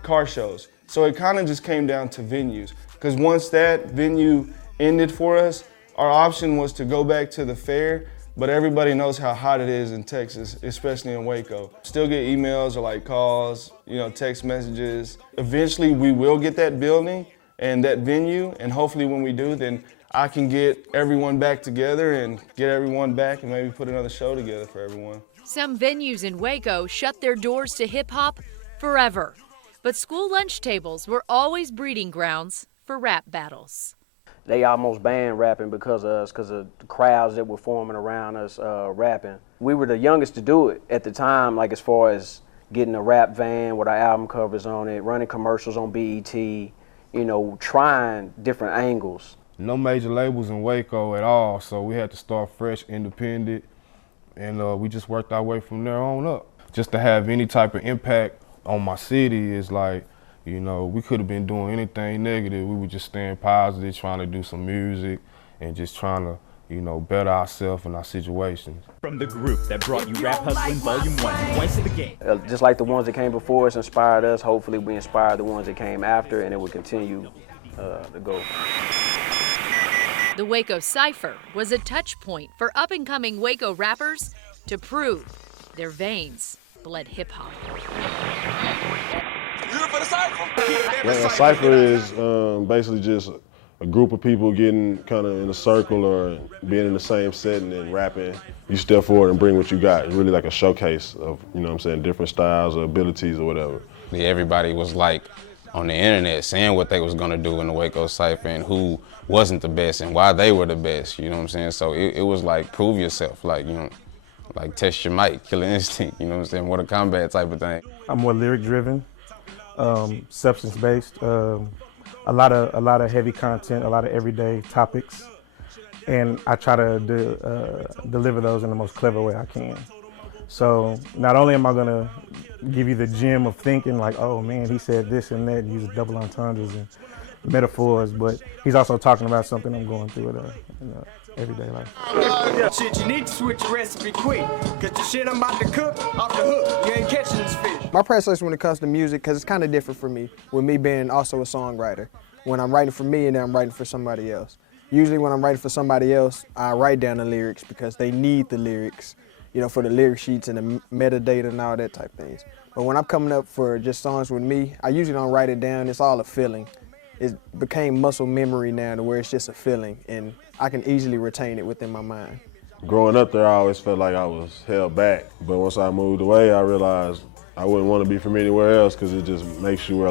car shows. So it kind of just came down to venues, because once that venue ended for us, our option was to go back to the fair, but everybody knows how hot it is in Texas, especially in Waco. Still get emails or like calls, text messages. Eventually we will get that building and that venue, and hopefully when we do, then I can get everyone back together and get everyone back and maybe put another show together for everyone. Some venues in Waco shut their doors to hip-hop forever, but school lunch tables were always breeding grounds for rap battles. They almost banned rapping because of us, because of the crowds that were forming around us rapping. We were the youngest to do it at the time, like as far as getting a rap van with our album covers on it, running commercials on BET, trying different angles. No major labels in Waco at all, so we had to start fresh, independent, and we just worked our way from there on up. Just to have any type of impact on my city is like, we could have been doing anything negative. We were just staying positive, trying to do some music and just trying to, better ourselves and our situations. From the group that brought you Rap Hustlin' Volume 1, Voice of the Game. Just like the ones that came before us inspired us, hopefully we inspire the ones that came after, and it will continue to go. The Waco Cypher was a touch point for up-and-coming Waco rappers to prove their veins bled hip-hop. A cypher is basically just a group of people getting kind of in a circle or being in the same setting and rapping. You step forward and bring what you got. It's really like a showcase of, different styles or abilities or whatever. Everybody was like on the internet saying what they was gonna do in the Waco Cypher and who wasn't the best and why they were the best, you know what I'm saying? So it was like prove yourself, like test your mic, Killer Instinct, Mortal Kombat type of thing. I'm more lyric driven. Substance-based, a lot of heavy content, a lot of everyday topics, and I try to deliver those in the most clever way I can. So not only am I gonna give you the gem of thinking like, oh man, he said this and that, and use double entendres and metaphors, but he's also talking about something I'm going through in everyday life. Shit, you need to switch your recipe quick, cause the shit I'm about to cook, off the hook, you ain't catching this fish. My process when it comes to music, cause it's kind of different for me, with me being also a songwriter. When I'm writing for me and then I'm writing for somebody else. Usually when I'm writing for somebody else, I write down the lyrics because they need the lyrics, for the lyric sheets and the metadata and all that type of things. But when I'm coming up for just songs with me, I usually don't write it down, it's all a feeling. It became muscle memory now to where it's just a feeling and I can easily retain it within my mind. Growing up there, I always felt like I was held back. But once I moved away, I realized I wouldn't want to be from anywhere else because it just makes you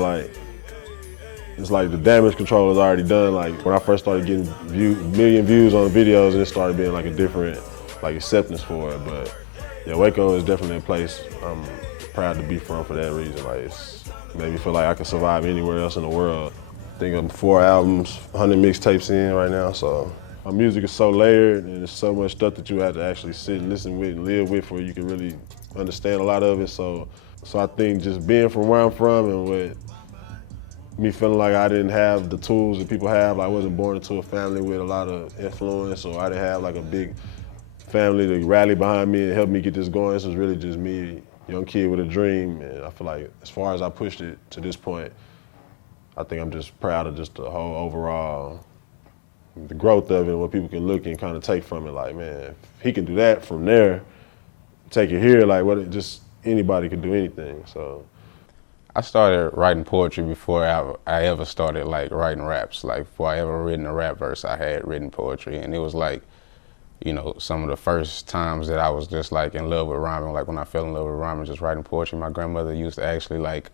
it's like the damage control is already done. Like when I first started getting million views on the videos, and it started being like a different acceptance for it. But yeah, Waco is definitely a place I'm proud to be from for that reason. It's made me feel like I could survive anywhere else in the world. I think I'm 4 albums, 100 mixtapes in right now, so my music is so layered and there's so much stuff that you have to actually sit and listen with and live with before you can really understand a lot of it. So I think just being from where I'm from and with me feeling like I didn't have the tools that people have, like I wasn't born into a family with a lot of influence, or I didn't have like a big family to rally behind me and help me get this going. This was really just me, young kid with a dream, and I feel like as far as I pushed it to this point, I think I'm just proud of just the whole overall, the growth of it, and what people can look and kind of take from it. Like, man, if he can do that from there, take it here, like just anybody could do anything, so. I started writing poetry before I ever started like writing raps. Like before I ever written a rap verse, I had written poetry, and it was like, you know, some of the first times that I was just like in love with rhyming, like when I fell in love with rhyming, just writing poetry. My grandmother used to actually like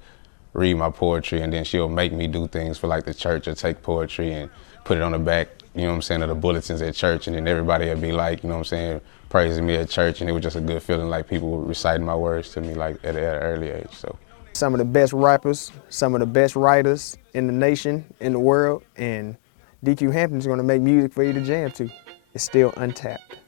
read my poetry, and then she'll make me do things for like the church, or take poetry and put it on the back, you know what I'm saying, of the bulletins at church, and then everybody would be like, you know what I'm saying, praising me at church, and it was just a good feeling, like people were reciting my words to me like at an early age, so. Some of the best rappers, some of the best writers in the nation, in the world, and DQ Hampton's gonna make music for you to jam to. It's still untapped.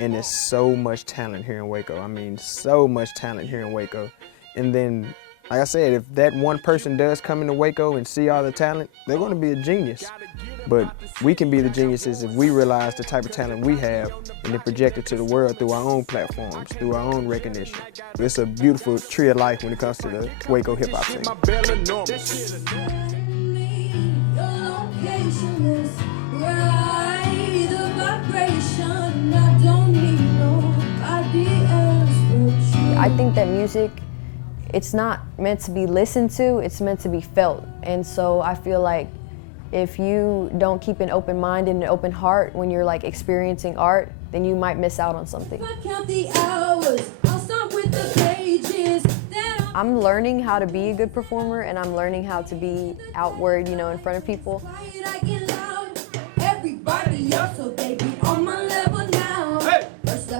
And there's so much talent here in Waco. I mean, so much talent here in Waco. And then, like I said, if that one person does come into Waco and see all the talent, they're gonna be a genius. But we can be the geniuses if we realize the type of talent we have and then project it to the world through our own platforms, through our own recognition. It's a beautiful tree of life when it comes to the Waco hip hop scene. I think that music, it's not meant to be listened to, it's meant to be felt. And so I feel like if you don't keep an open mind and an open heart when you're like experiencing art, then you might miss out on something. I'm learning how to be a good performer, and I'm learning how to be outward, you know, in front of people.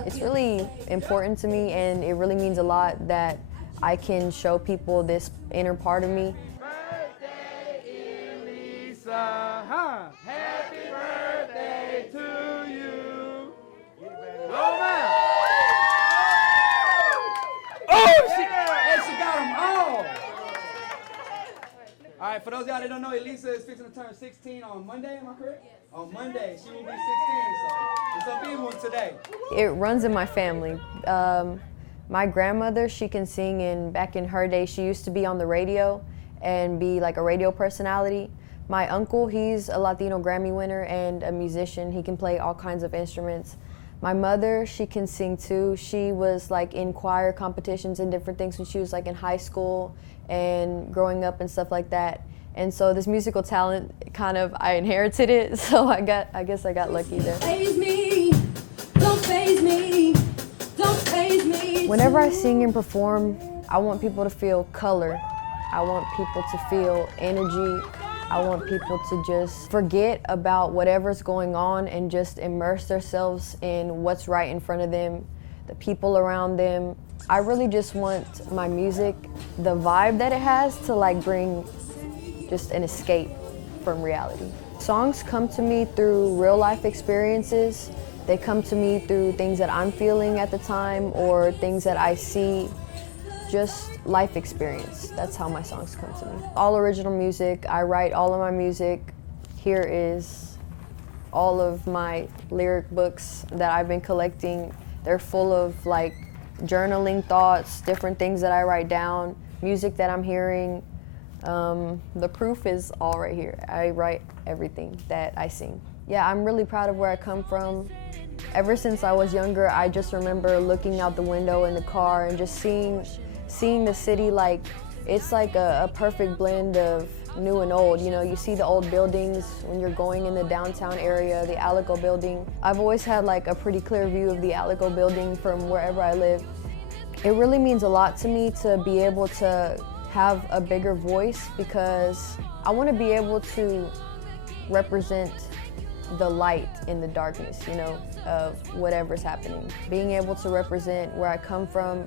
It's really important to me, and it really means a lot that I can show people this inner part of me. Happy birthday to you. Oh, she got them all. All right, for those of y'all that don't know, Elisa is fixing to turn 16 on Monday, am I correct? On Monday, she will be 16, so it's a big one today. It runs in my family. My grandmother, she can sing, and back in her day, she used to be on the radio and be like a radio personality. My uncle, he's a Latino Grammy winner and a musician. He can play all kinds of instruments. My mother, she can sing too. She was like in choir competitions and different things when she was like in high school and growing up and stuff like that. And so this musical talent, kind of, I inherited it. So I guess I got lucky there. Faze me, don't faze me, don't faze me. Whenever I sing and perform, I want people to feel color. I want people to feel energy. I want people to just forget about whatever's going on and just immerse themselves in what's right in front of them, the people around them. I really just want my music, the vibe that it has, to like bring just an escape from reality. Songs come to me through real life experiences. They come to me through things that I'm feeling at the time or things that I see. Just life experience. That's how my songs come to me. All original music. I write all of my music. Here is all of my lyric books that I've been collecting. They're full of like journaling thoughts, different things that I write down, music that I'm hearing. The proof is all right here. I write everything that I sing. Yeah, I'm really proud of where I come from. Ever since I was younger, I just remember looking out the window in the car and just seeing the city like, it's like a perfect blend of new and old. You know, you see the old buildings when you're going in the downtown area, the Alico building. I've always had like a pretty clear view of the Alico building from wherever I live. It really means a lot to me to be able to have a bigger voice, because I want to be able to represent the light in the darkness, you know, of whatever's happening. Being able to represent where I come from,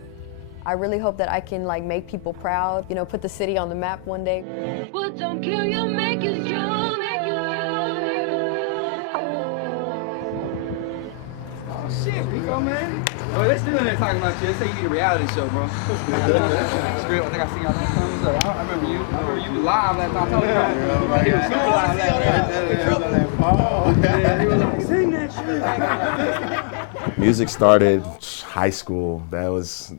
I really hope that I can like make people proud, you know, put the city on the map one day. What don't kill you, make you strong. shit, Rico, man. Oh, they're still in there talking about you. They say you need a reality show, bro. It's great. I think I see y'all last time. I remember you. I remember you live last time. I told you. He was super live last time. Yeah, he was like, sing that shit. Music started high school. That was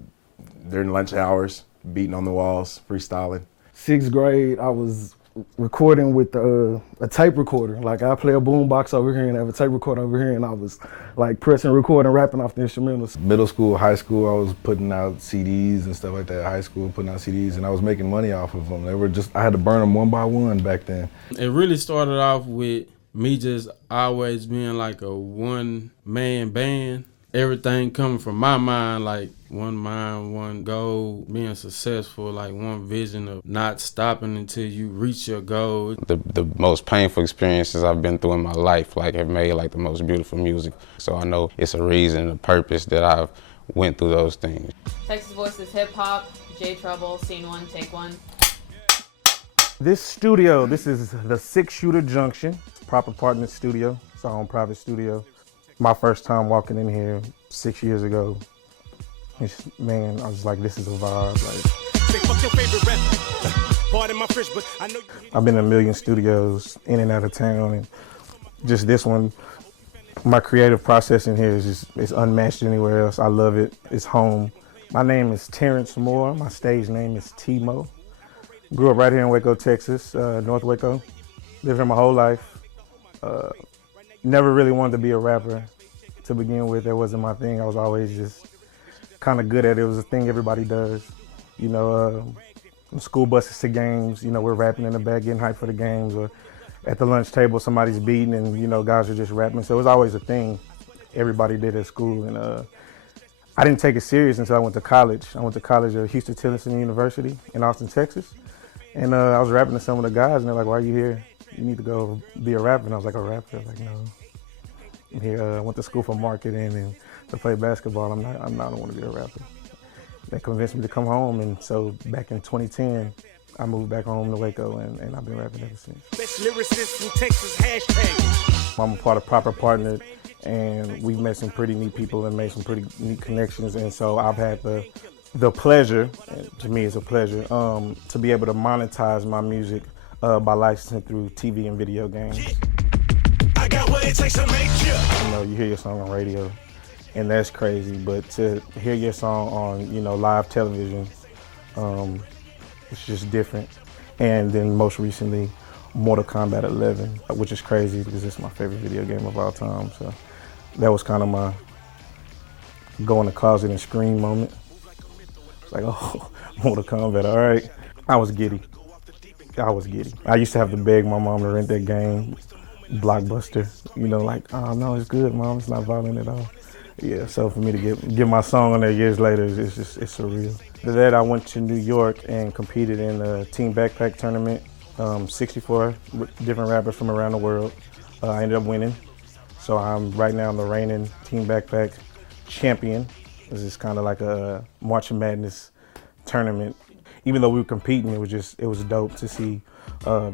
during lunch hours, beating on the walls, freestyling. 6th grade, I was recording with a tape recorder. Like I play a boombox over here and have a tape recorder over here, and I was like pressing record and rapping off the instrumentals. Middle school, high school, I was putting out CDs and stuff like that. High school, putting out CDs, and I was making money off of them. They were just, I had to burn them one by one back then. It really started off with me just always being like a one-man band. Everything coming from my mind, like one mind, one goal, being successful, like one vision of not stopping until you reach your goal. The most painful experiences I've been through in my life, like, have made like the most beautiful music. So I know it's a reason, a purpose that I've went through those things. Texas Voices Hip Hop, J Trouble, Scene 1, Take 1. This studio, this is the 6 Shooter Junction, proper partner studio. It's our own private studio. My first time walking in here 6 years ago, man, I was like, this is a vibe. Like, I've been in a million studios in and out of town, and just this one, my creative process in here is just, it's unmatched anywhere else. I love it. It's home. My name is Terrence Moore. My stage name is T-Mo. Grew up right here in Waco, Texas, North Waco. Lived here my whole life. Never really wanted to be a rapper to begin with. That wasn't my thing. I was always just kind of good at it. It was a thing everybody does. You know, school buses to games, you know, we're rapping in the back, getting hyped for the games, or at the lunch table, somebody's beating and, you know, guys are just rapping. So it was always a thing everybody did at school. And I didn't take it serious until I went to college. I went to college at Houston-Tillotson University in Austin, Texas. And I was rapping to some of the guys, and they're like, why are you here? You need to go be a rapper. And I was like, a rapper? Like, no. I'm here, I went to school for marketing and to play basketball. I don't want to be a rapper. They convinced me to come home, and so back in 2010, I moved back home to Waco, and I've been rapping ever since. Best lyricist in Texas, hashtag. I'm a part of Proper Partner, and we've met some pretty neat people and made some pretty neat connections, and so I've had the pleasure, and to me it's a pleasure, to be able to monetize my music by licensing through TV and video games. I got what it takes to make you. You know, you hear your song on radio, and that's crazy, but to hear your song on, you know, live television, it's just different. And then most recently, Mortal Kombat 11, which is crazy because it's my favorite video game of all time. So that was kind of my go in the closet and scream moment. It's like, oh, Mortal Kombat, all right. I was giddy. I used to have to beg my mom to rent that game, Blockbuster. You know, like, oh no, it's good, Mom. It's not violent at all. Yeah, so for me to get my song on there years later, it's surreal. After that, I went to New York and competed in a team backpack tournament. 64 different rappers from around the world. I ended up winning. So I'm right now the reigning team backpack champion. This is kind of like a March of Madness tournament. Even though we were competing, it was dope to see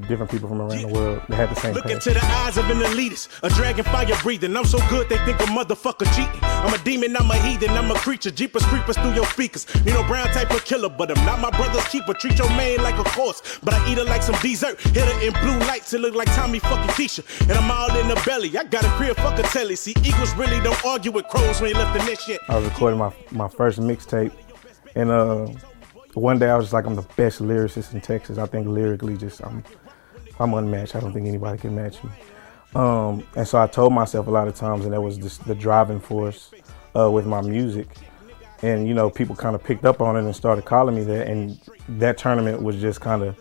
different people from around the world that had the same Look passion. into the eyes of an elitist, a dragon fire breathing. I'm so good they think a motherfucker cheating. I'm a demon, I'm a heathen, I'm a creature. Jeepers creepers through your speakers. Nino Brown type of killer, but I'm not my brother's keeper. Treat your man like a horse, but I eat her like some dessert. Hit her in blue lights, it look like Tommy fucking Keisha. And I'm all in the belly. I got a crib, fuck a telly. See, eagles really don't argue with crows when they left the nest yet. I was recording my first mixtape, and one day I was just like, I'm the best lyricist in Texas. I think lyrically, I'm unmatched. I don't think anybody can match me. And so I told myself a lot of times, and that was just the driving force with my music. And you know, people kind of picked up on it and started calling me that. And that tournament was just kind of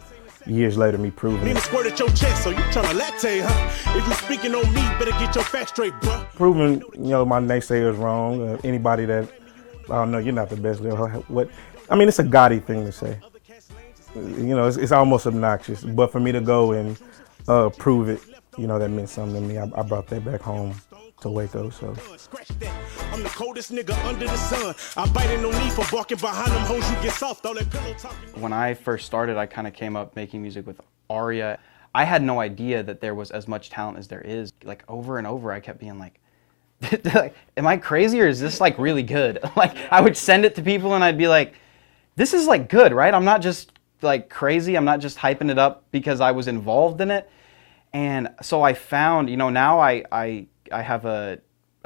years later me proving Need it. a squirt at your chest, so you tryna latte, huh? If you speaking on me, better get your facts straight, bruh. Proving, you know, my naysayers wrong. Anybody that, oh no, you're not the best lyric. What? I mean, it's a gaudy thing to say. You know, it's almost obnoxious. But for me to go and prove it, you know, that meant something to me. I brought that back home to Waco, so. I'm the coldest nigga under the sun. I bite in no need for barking behind them hoes you get soft. All that pillow talking. When I first started, I kind of came up making music with Aria. I had no idea that there was as much talent as there is. Like over and over, I kept being like, like, am I crazy or is this like really good? Like I would send it to people and I'd be like, this is like good, right? I'm not just like crazy. I'm not just hyping it up because I was involved in it. And so I found, you know, now I have a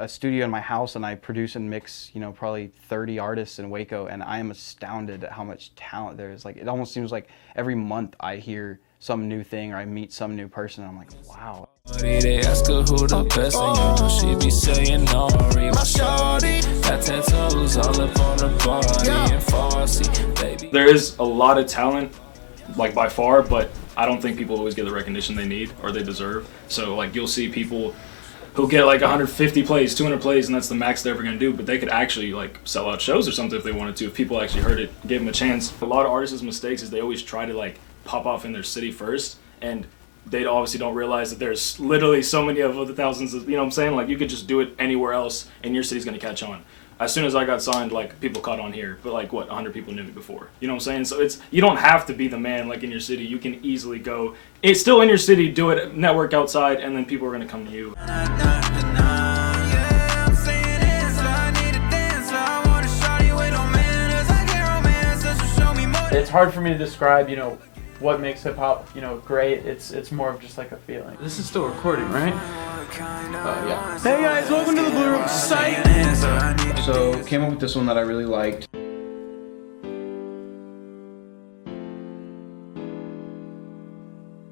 studio in my house and I produce and mix, you know, probably 30 artists in Waco, and I am astounded at how much talent there is. Like it almost seems like every month I hear some new thing or I meet some new person and I'm like, wow. They ask her who the best, and you know she be saying Nori. My shawty got tattoos all up on her body and Farsi, baby. There is a lot of talent, like by far, but I don't think people always get the recognition they need or they deserve. So like you'll see people who get like 150 plays, 200 plays, and that's the max they're ever gonna do, but they could actually like sell out shows or something if they wanted to, if people actually heard it, gave them a chance. A lot of artists' mistakes is they always try to like pop off in their city first, and they obviously don't realize that there's literally so many of the thousands of, you know what I'm saying? Like you could just do it anywhere else and your city's gonna catch on. As soon as I got signed, like people caught on here, but like what, 100 people knew me before. You know what I'm saying? So it's, you don't have to be the man like in your city. You can easily go, it's still in your city, do it, network outside, and then people are gonna come to you. It's hard for me to describe, you know, what makes hip hop, you know, great. It's more of just like a feeling. This is still recording, right? Yeah. Hey guys, welcome to the Blue Room site. So came up with this one that I really liked.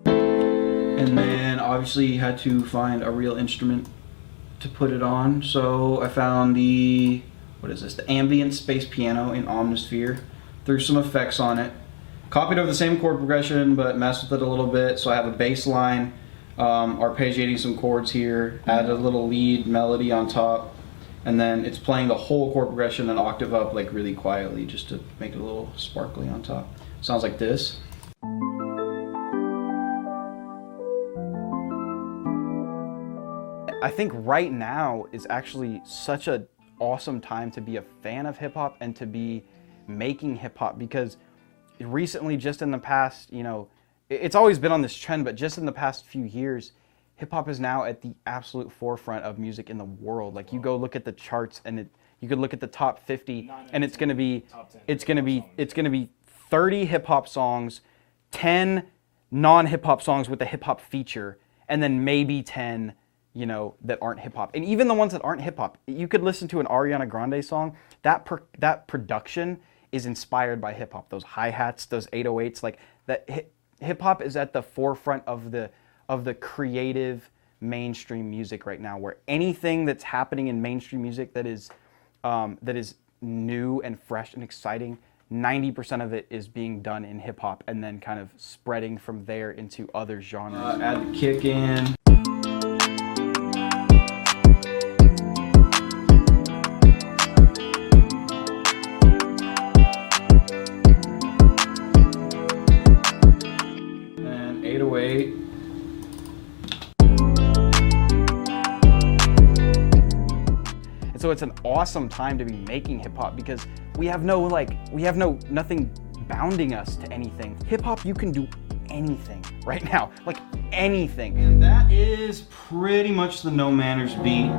And then obviously had to find a real instrument to put it on. So I found the, what is this? The ambient space piano in Omnisphere. Threw some effects on it. Copied over the same chord progression, but messed with it a little bit. So I have a bass line, arpeggiating some chords here, added a little lead melody on top, and then it's playing the whole chord progression an octave up, like really quietly, just to make it a little sparkly on top. Sounds like this. I think right now is actually such an awesome time to be a fan of hip hop and to be making hip hop, because recently, just in the past, you know, it's always been on this trend, but just in the past few years, hip hop is now at the absolute forefront of music in the world. Like you go look at the charts and you could look at the top 50 and it's going to be 30 hip hop songs, 10 non-hip hop songs with a hip hop feature, and then maybe 10, you know, that aren't hip hop. And even the ones that aren't hip hop, you could listen to an Ariana Grande song, that production is inspired by hip hop. Those hi-hats, those 808s, like that. Hip hop is at the forefront of the creative mainstream music right now, where anything that's happening in mainstream music that is new and fresh and exciting, 90% of it is being done in hip hop and then kind of spreading from there into other genres. Add the kick in. So it's an awesome time to be making hip hop because we have nothing bounding us to anything. Hip hop, you can do anything right now, like anything. And that is pretty much the No Manners beat.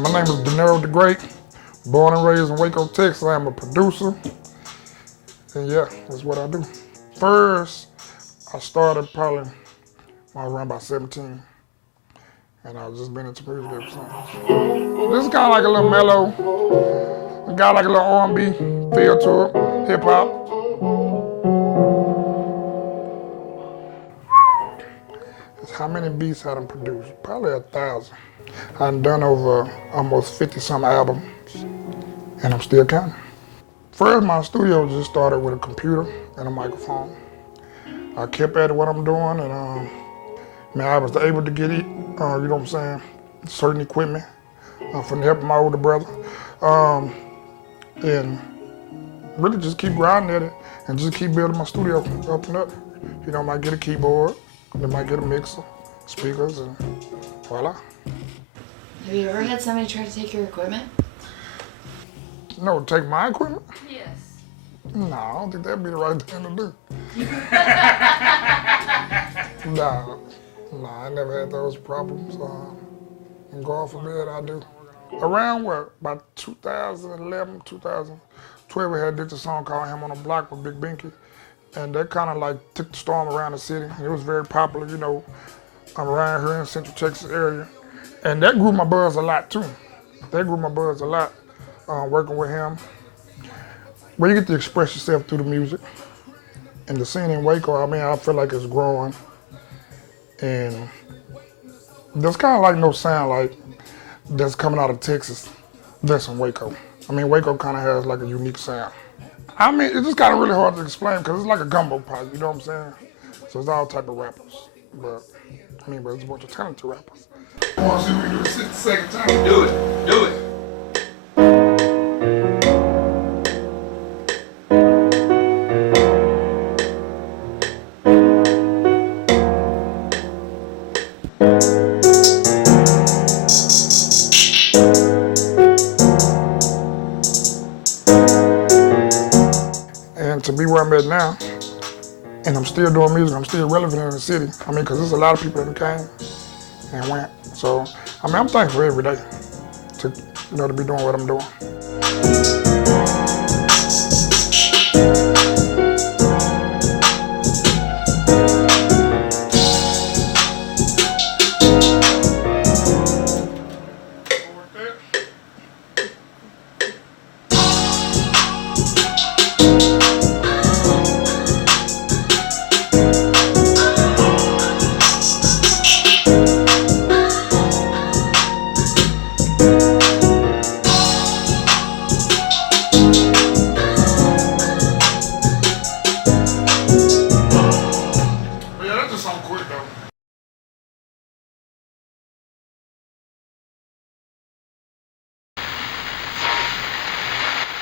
My name is De Niro the Great, born and raised in Waco, Texas. I am a producer, and yeah, that's what I do. First, I started probably when I was around about 17, and I've just been into music ever since. This is kind of like a little mellow, got like a little R&B feel to it, hip hop. How many beats I done produced? Probably 1,000. I've done over almost 50-some albums, and I'm still counting. First, my studio just started with a computer and a microphone. I kept at what I'm doing, and I was able to get it, you know what I'm saying, certain equipment from the help of my older brother. And really just keep grinding at it and just keep building my studio up and up. You know, I might get a keyboard, then might get a mixer, speakers, and voila. Have you ever had somebody try to take your equipment? No, take my equipment? Yes. No, I don't think that'd be the right thing to do. Nah, I never had those problems. And God forbid I do. Around what, about 2011, 2012, we had did a song called Him on the Block with Big Binky. And that kind of like took the storm around the city. It was very popular, you know, around here in the Central Texas area. And that grew my buzz a lot too. Working with him. Where you get to express yourself through the music. And the scene in Waco, I mean, I feel like it's growing. And there's kind of like no sound like that's coming out of Texas that's in Waco. I mean, Waco kind of has like a unique sound. I mean, it's just kind of really hard to explain because it's like a gumbo pot, you know what I'm saying? So it's all type of rappers. But it's a bunch of talented rappers. I want to see if we can do it the second time. Do it. And to be where I'm at now, and I'm still doing music, I'm still relevant in the city. I mean, because there's a lot of people that came and went. So, I mean, I'm thankful every day to be doing what I'm doing.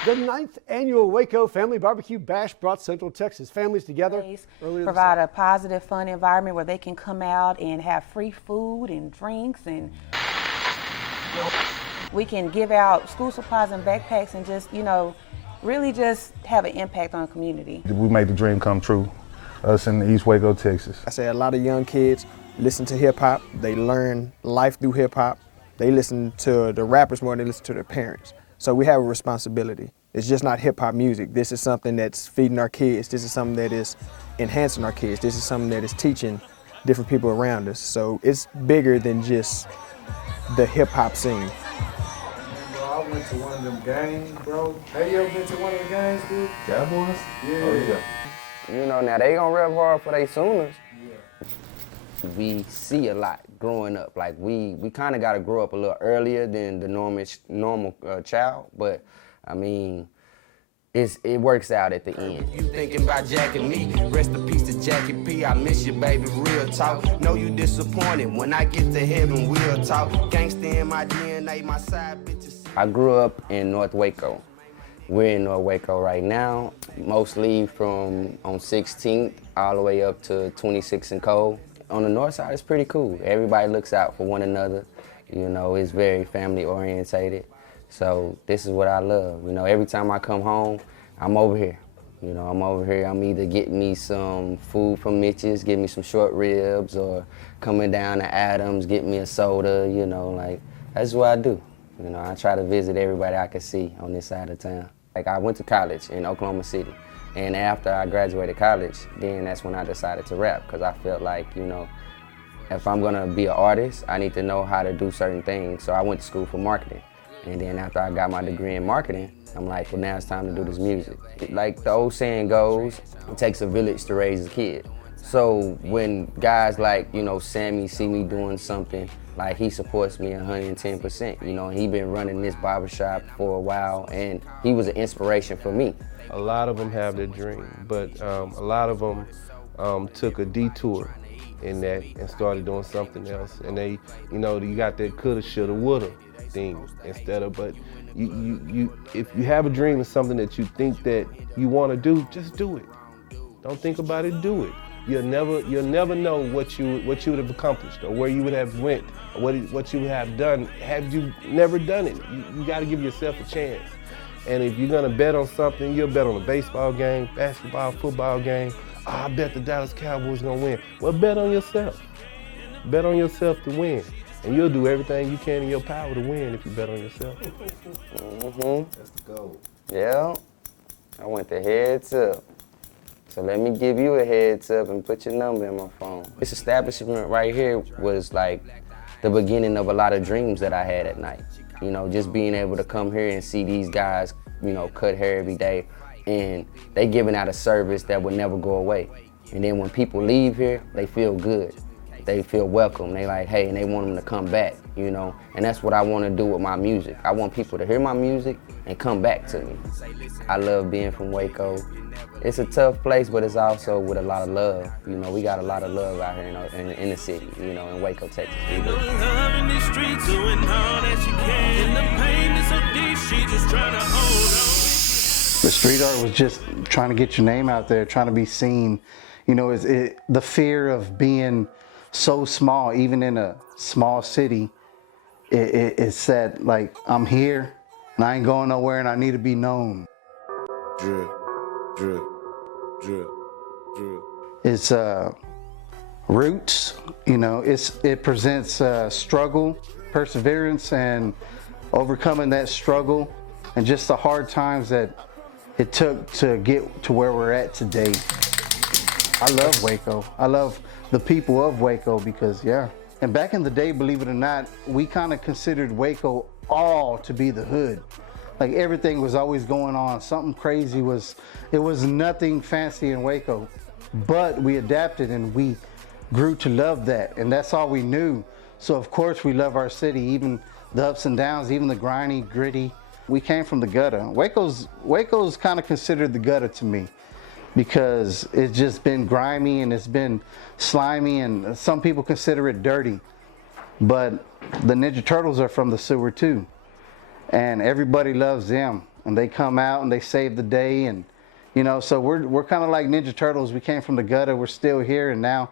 The 9th annual Waco Family Barbecue Bash brought Central Texas families together earlier this provide a positive, fun environment where they can come out and have free food and drinks, and we can give out school supplies and backpacks and just, really just have an impact on the community. We make the dream come true, us in East Waco, Texas. I say a lot of young kids listen to hip hop, they learn life through hip hop, they listen to the rappers more than they listen to their parents. So we have a responsibility. It's just not hip hop music. This is something that's feeding our kids. This is something that is enhancing our kids. This is something that is teaching different people around us. So it's bigger than just the hip hop scene. Bro, I went to one of them games, bro. Have you ever been to one of the games, dude? Cowboys? Yeah. Oh, yeah. Now they gonna rep hard for they Sooners. Yeah. We see a lot growing up. Like we kind of got to grow up a little earlier than the normal child, but I mean, it works out at the end. You thinking about Jack and me? Rest in peace to Jackie P. I miss you, baby. Real talk. Know you disappointed. When I get to heaven, we'll talk. Gangsta in my DNA, my side bitches. I grew up in North Waco. We're in North Waco right now, mostly from on 16th all the way up to 26th and Cole. On the north side, it's pretty cool. Everybody looks out for one another. It's very family orientated. So this is what I love. Every time I come home, I'm over here. I'm either getting me some food from Mitch's, getting me some short ribs, or coming down to Adams, getting me a soda, that's what I do. I try to visit everybody I can see on this side of town. Like, I went to college in Oklahoma City, and after I graduated college, then that's when I decided to rap, because I felt like, if I'm gonna be an artist, I need to know how to do certain things. So I went to school for marketing. And then after I got my degree in marketing, I'm like, well, now it's time to do this music. Like the old saying goes, it takes a village to raise a kid. So when guys like, Sammy see me doing something, like he supports me 110%. He been running this barbershop for a while, and he was an inspiration for me. A lot of them have their dream, but a lot of them took a detour in that and started doing something else. And they, you got that coulda, shoulda, woulda thing instead of, but If you have a dream of something that you think that you want to do, just do it. Don't think about it, do it. You'll never know what you would have accomplished or where you would have went or what you would have done had you never done it. You got to give yourself a chance. And if you're gonna bet on something, you'll bet on a baseball game, basketball, football game. Oh, I bet the Dallas Cowboys gonna win. Well, bet on yourself. Bet on yourself to win. And you'll do everything you can in your power to win if you bet on yourself. That's the goal. Yeah, I went the heads up. So let me give you a heads up and put your number in my phone. This establishment right here was like the beginning of a lot of dreams that I had at night. You know, just being able to come here and see these guys, you know, cut hair every day, and they giving out a service that would never go away. And then when people leave here, they feel good. They feel welcome. They like, hey, and they want them to come back, you know? And that's what I want to do with my music. I want people to hear my music and come back to me. I love being from Waco. It's a tough place, but it's also with a lot of love. You know, we got a lot of love out here in the city, you know, in Waco, Texas. Ain't no love in these streets, doing all that she can. And the pain is so deep, she just trying to hold on. The street art was just trying to get your name out there, trying to be seen. You know, the fear of being so small, even in a small city, it said, like, I'm here, and I ain't going nowhere, and I need to be known. Drip, drip, drip, drip. It's roots, you know, it presents struggle, perseverance, and overcoming that struggle, and just the hard times that it took to get to where we're at today. I love Waco. I love the people of Waco because, yeah. And back in the day, believe it or not, we kind of considered Waco all to be the hood. Like everything was always going on. Something crazy it was nothing fancy in Waco. But we adapted and we grew to love that. And that's all we knew. So of course we love our city, even the ups and downs, even the grimy, gritty. We came from the gutter. Waco's kind of considered the gutter to me because it's just been grimy and it's been slimy and some people consider it dirty. But the Ninja Turtles are from the sewer too. And everybody loves them. And they come out and they save the day. And, you know, so we're kind of like Ninja Turtles. We came from the gutter, we're still here, and now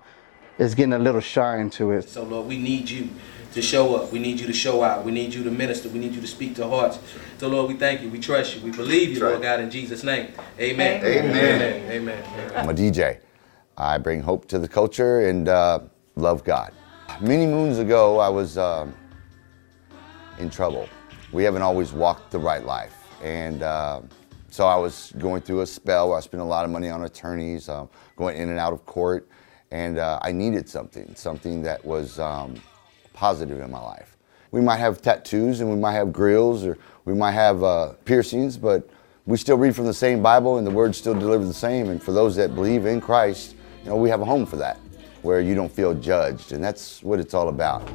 it's getting a little shine to it. So Lord, we need you to show up. We need you to show out. We need you to minister. We need you to speak to hearts. So Lord, we thank you. We trust you. We believe you, Lord God, in Jesus' name. Amen. Amen. Amen. Amen. I'm a DJ. I bring hope to the culture and love God. Many moons ago, I was in trouble. We haven't always walked the right life. And so I was going through a spell where I spent a lot of money on attorneys, going in and out of court. And I needed something that was positive in my life. We might have tattoos and we might have grills or we might have piercings, but we still read from the same Bible and the word's still delivered the same. And for those that believe in Christ, you know, we have a home for that, where you don't feel judged. And that's what it's all about.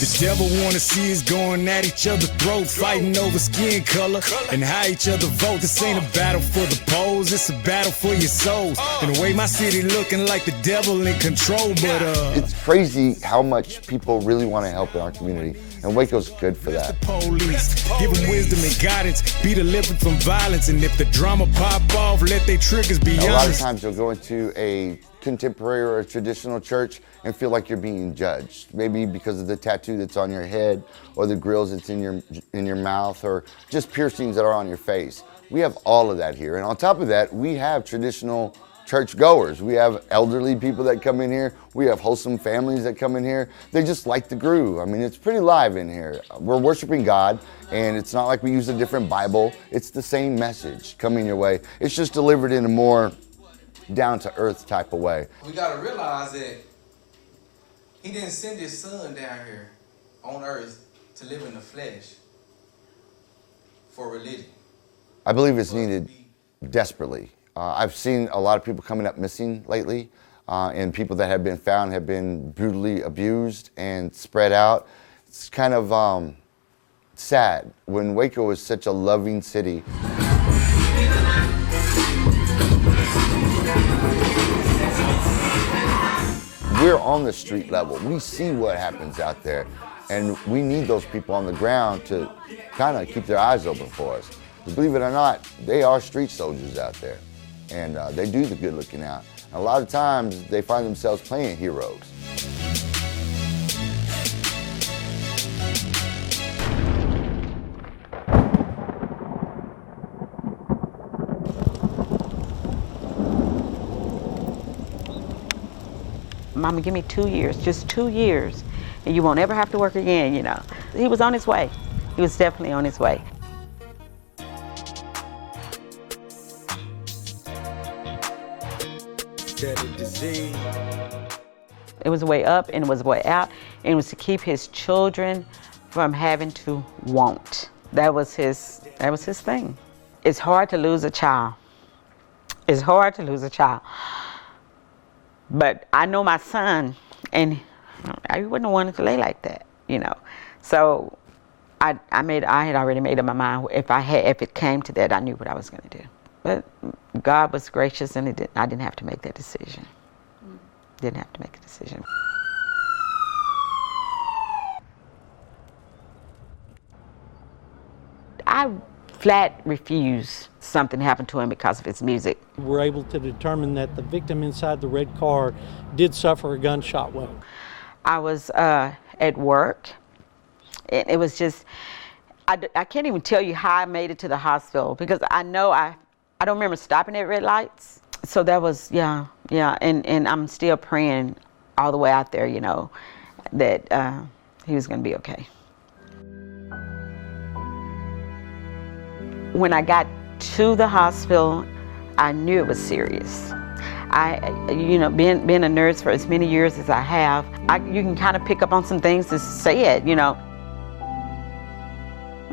The devil wanna see us going at each other's throats, fighting over skin color and how each other vote. This ain't a battle for the polls, it's a battle for your souls. In a way, my city looking like the devil in control, but It's crazy how much people really want to help in our community, and Waco's good for that. Police, give them wisdom and guidance, be delivered from violence, and if the drama pop off, let their triggers be honest. A lot of times you'll go into a contemporary or a traditional church and feel like you're being judged, maybe because of the tattoo that's on your head or the grills that's in your mouth or just piercings that are on your face. We have all of that here, and on top of that, we have traditional church goers. We have elderly people that come in here. We have wholesome families that come in here. They just like the groove. I mean, it's pretty live in here. We're worshiping God, and it's not like we use a different Bible. It's the same message coming your way. It's just delivered in a more down-to-earth type of way. We gotta realize that he didn't send his son down here on earth to live in the flesh for religion. I believe it's needed desperately. I've seen a lot of people coming up missing lately, and people that have been found have been brutally abused and spread out. It's kind of sad when Waco was such a loving city. We're on the street level. We see what happens out there, and we need those people on the ground to kind of keep their eyes open for us. Believe it or not, they are street soldiers out there, and they do the good looking out. A lot of times, they find themselves playing heroes. Mama, give me 2 years, just 2 years, and you won't ever have to work again, you know. He was on his way. He was definitely on his way. It was a way up and it was a way out, and it was to keep his children from having to want. That was his thing. It's hard to lose a child. It's hard to lose a child. But I know my son, and I wouldn't have wanted to lay like that, you know. So I had already made up my mind. If it came to that, I knew what I was going to do. But God was gracious, and I didn't have to make that decision. Didn't have to make a decision. I flat refuse something happened to him because of his music. We're able to determine that the victim inside the red car did suffer a gunshot wound. I was at work. It was just, I can't even tell you how I made it to the hospital, because I know I don't remember stopping at red lights. So that was, yeah, and I'm still praying all the way out there, you know, that he was going to be okay. When I got to the hospital, I knew it was serious. You know, being a nurse for as many years as I have, you can kind of pick up on some things that said, you know.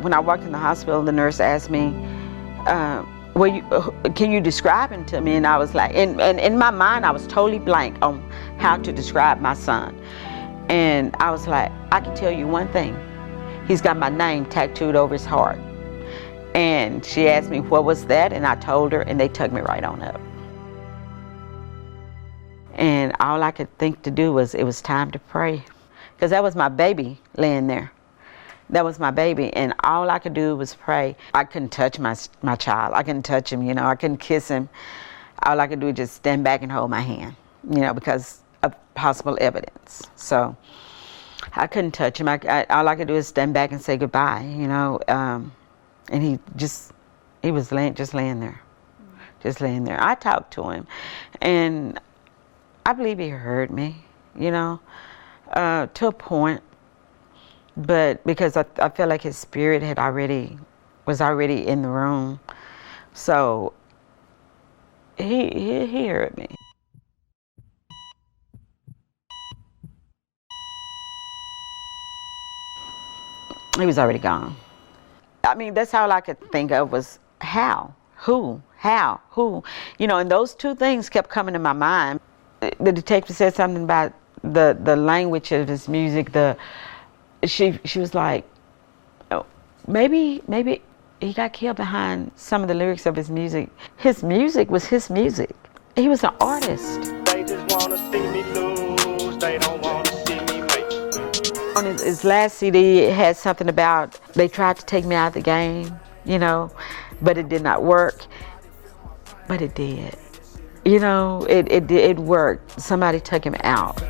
When I walked in the hospital, the nurse asked me, can you describe him to me? And I was like, and in my mind, I was totally blank on how to describe my son. And I was like, I can tell you one thing. He's got my name tattooed over his heart. And she asked me, what was that? And I told her, and they took me right on up. And all I could think to do was, it was time to pray. Because that was my baby laying there. That was my baby, and all I could do was pray. I couldn't touch my child. I couldn't touch him, you know. I couldn't kiss him. All I could do was just stand back and hold my hand, you know, because of possible evidence. So I couldn't touch him. All I could do is stand back and say goodbye, you know. And he was just laying there. Just laying there. I talked to him, and I believe he heard me, you know, to a point. But because I felt like his spirit was already in the room, so he heard me. He was already gone. I mean, that's all I could think of was how, who, you know, and those two things kept coming to my mind. The detective said something about the language of his music. She was like, oh, maybe he got killed behind some of the lyrics of his music. His music was his music. He was an artist. They just wanna see me lose. They don't wanna see me make. On his last CD, it had something about they tried to take me out of the game, you know, but it did not work. But it did. You know, it worked. Somebody took him out.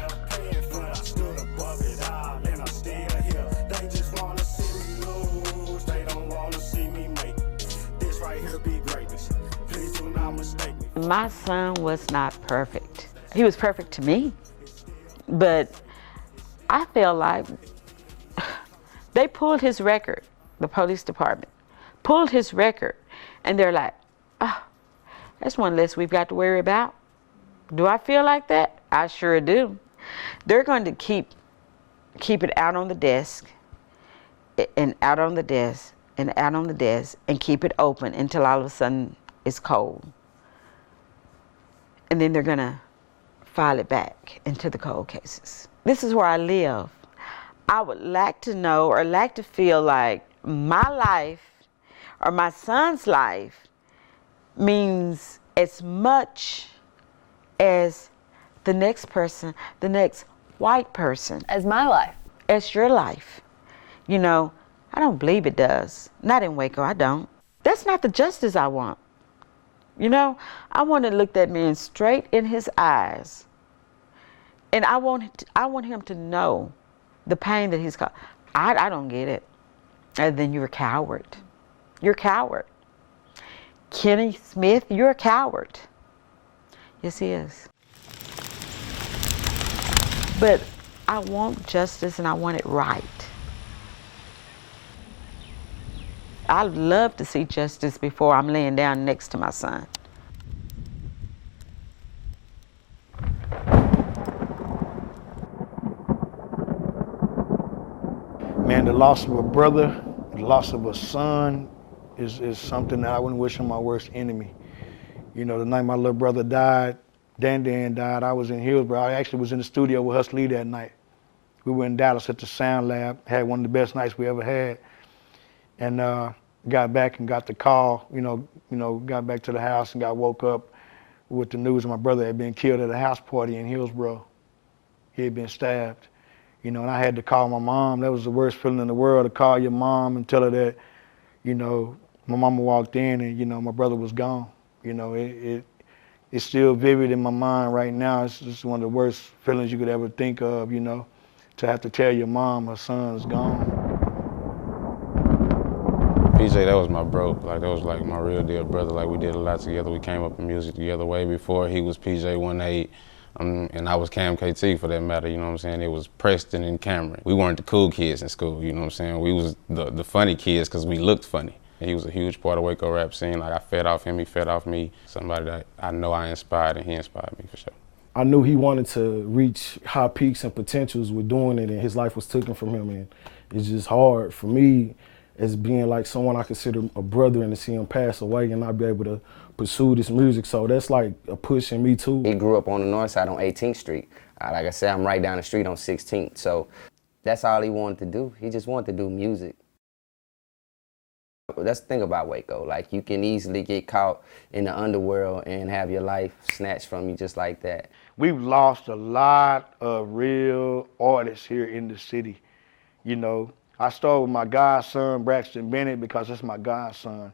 My son was not perfect. He was perfect to me, but I felt like they pulled his record, the police department, pulled his record, and they're like, oh, that's one less we've got to worry about. Do I feel like that? I sure do. They're going to keep it out on the desk, and out on the desk, and out on the desk, and keep it open until all of a sudden it's cold. And then they're going to file it back into the cold cases. This is where I live. I would like to know or like to feel like my life or my son's life means as much as the next person, the next white person. As my life. As your life. You know, I don't believe it does. Not in Waco, I don't. That's not the justice I want. You know, I want to look that man straight in his eyes. And I want him to know the pain that he's got. I don't get it. And then you're a coward. You're a coward. Kenny Smith, you're a coward. Yes, he is. But I want justice and I want it right. I'd love to see justice before I'm laying down next to my son. Man, the loss of a brother, the loss of a son is something that I wouldn't wish on my worst enemy. You know, the night my little brother died, Dan died, I was in Hillsborough. I actually was in the studio with Hus Lee that night. We were in Dallas at the Sound Lab, had one of the best nights we ever had. And got back and got the call, got back to the house and got woke up with the news that my brother had been killed at a house party in Hillsborough. He had been stabbed. And I had to call my mom. That was the worst feeling in the world, to call your mom and tell her that, my mama walked in and, my brother was gone. It's still vivid in my mind right now. It's just one of the worst feelings you could ever think of, to have to tell your mom her son is gone. PJ, that was my bro. Like, that was like my real deal brother. Like, we did a lot together. We came up in music together way before he was PJ 18, and I was Cam KT for that matter, you know what I'm saying? It was Preston and Cameron. We weren't the cool kids in school, you know what I'm saying? We was the funny kids because we looked funny. And he was a huge part of Waco rap scene. Like, I fed off him, he fed off me. Somebody that I know I inspired, and he inspired me for sure. I knew he wanted to reach high peaks and potentials with doing it, and his life was taken from him. And it's just hard for me as being like someone I consider a brother, and to see him pass away and not be able to pursue this music. So that's like a push in me too. He grew up on the north side on 18th Street. Like I said, I'm right down the street on 16th. So that's all he wanted to do. He just wanted to do music. That's the thing about Waco. Like, you can easily get caught in the underworld and have your life snatched from you just like that. We've lost a lot of real artists here in the city. I started with my godson, Braxton Bennett, because that's my godson.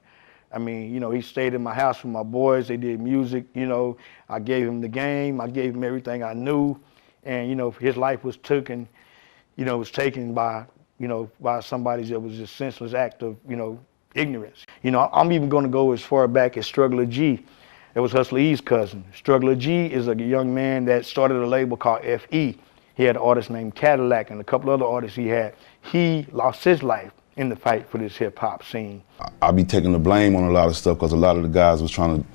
I mean, he stayed in my house with my boys. They did music, I gave him the game. I gave him everything I knew. And, his life was taken, was taken by, by somebody that was just senseless act of, ignorance. I'm even going to go as far back as Struggler G. It was Hustler E's cousin. Struggler G is a young man that started a label called FE. He had an artist named Cadillac and a couple other artists he had. He lost his life in the fight for this hip-hop scene. I be taking the blame on a lot of stuff because a lot of the guys was trying to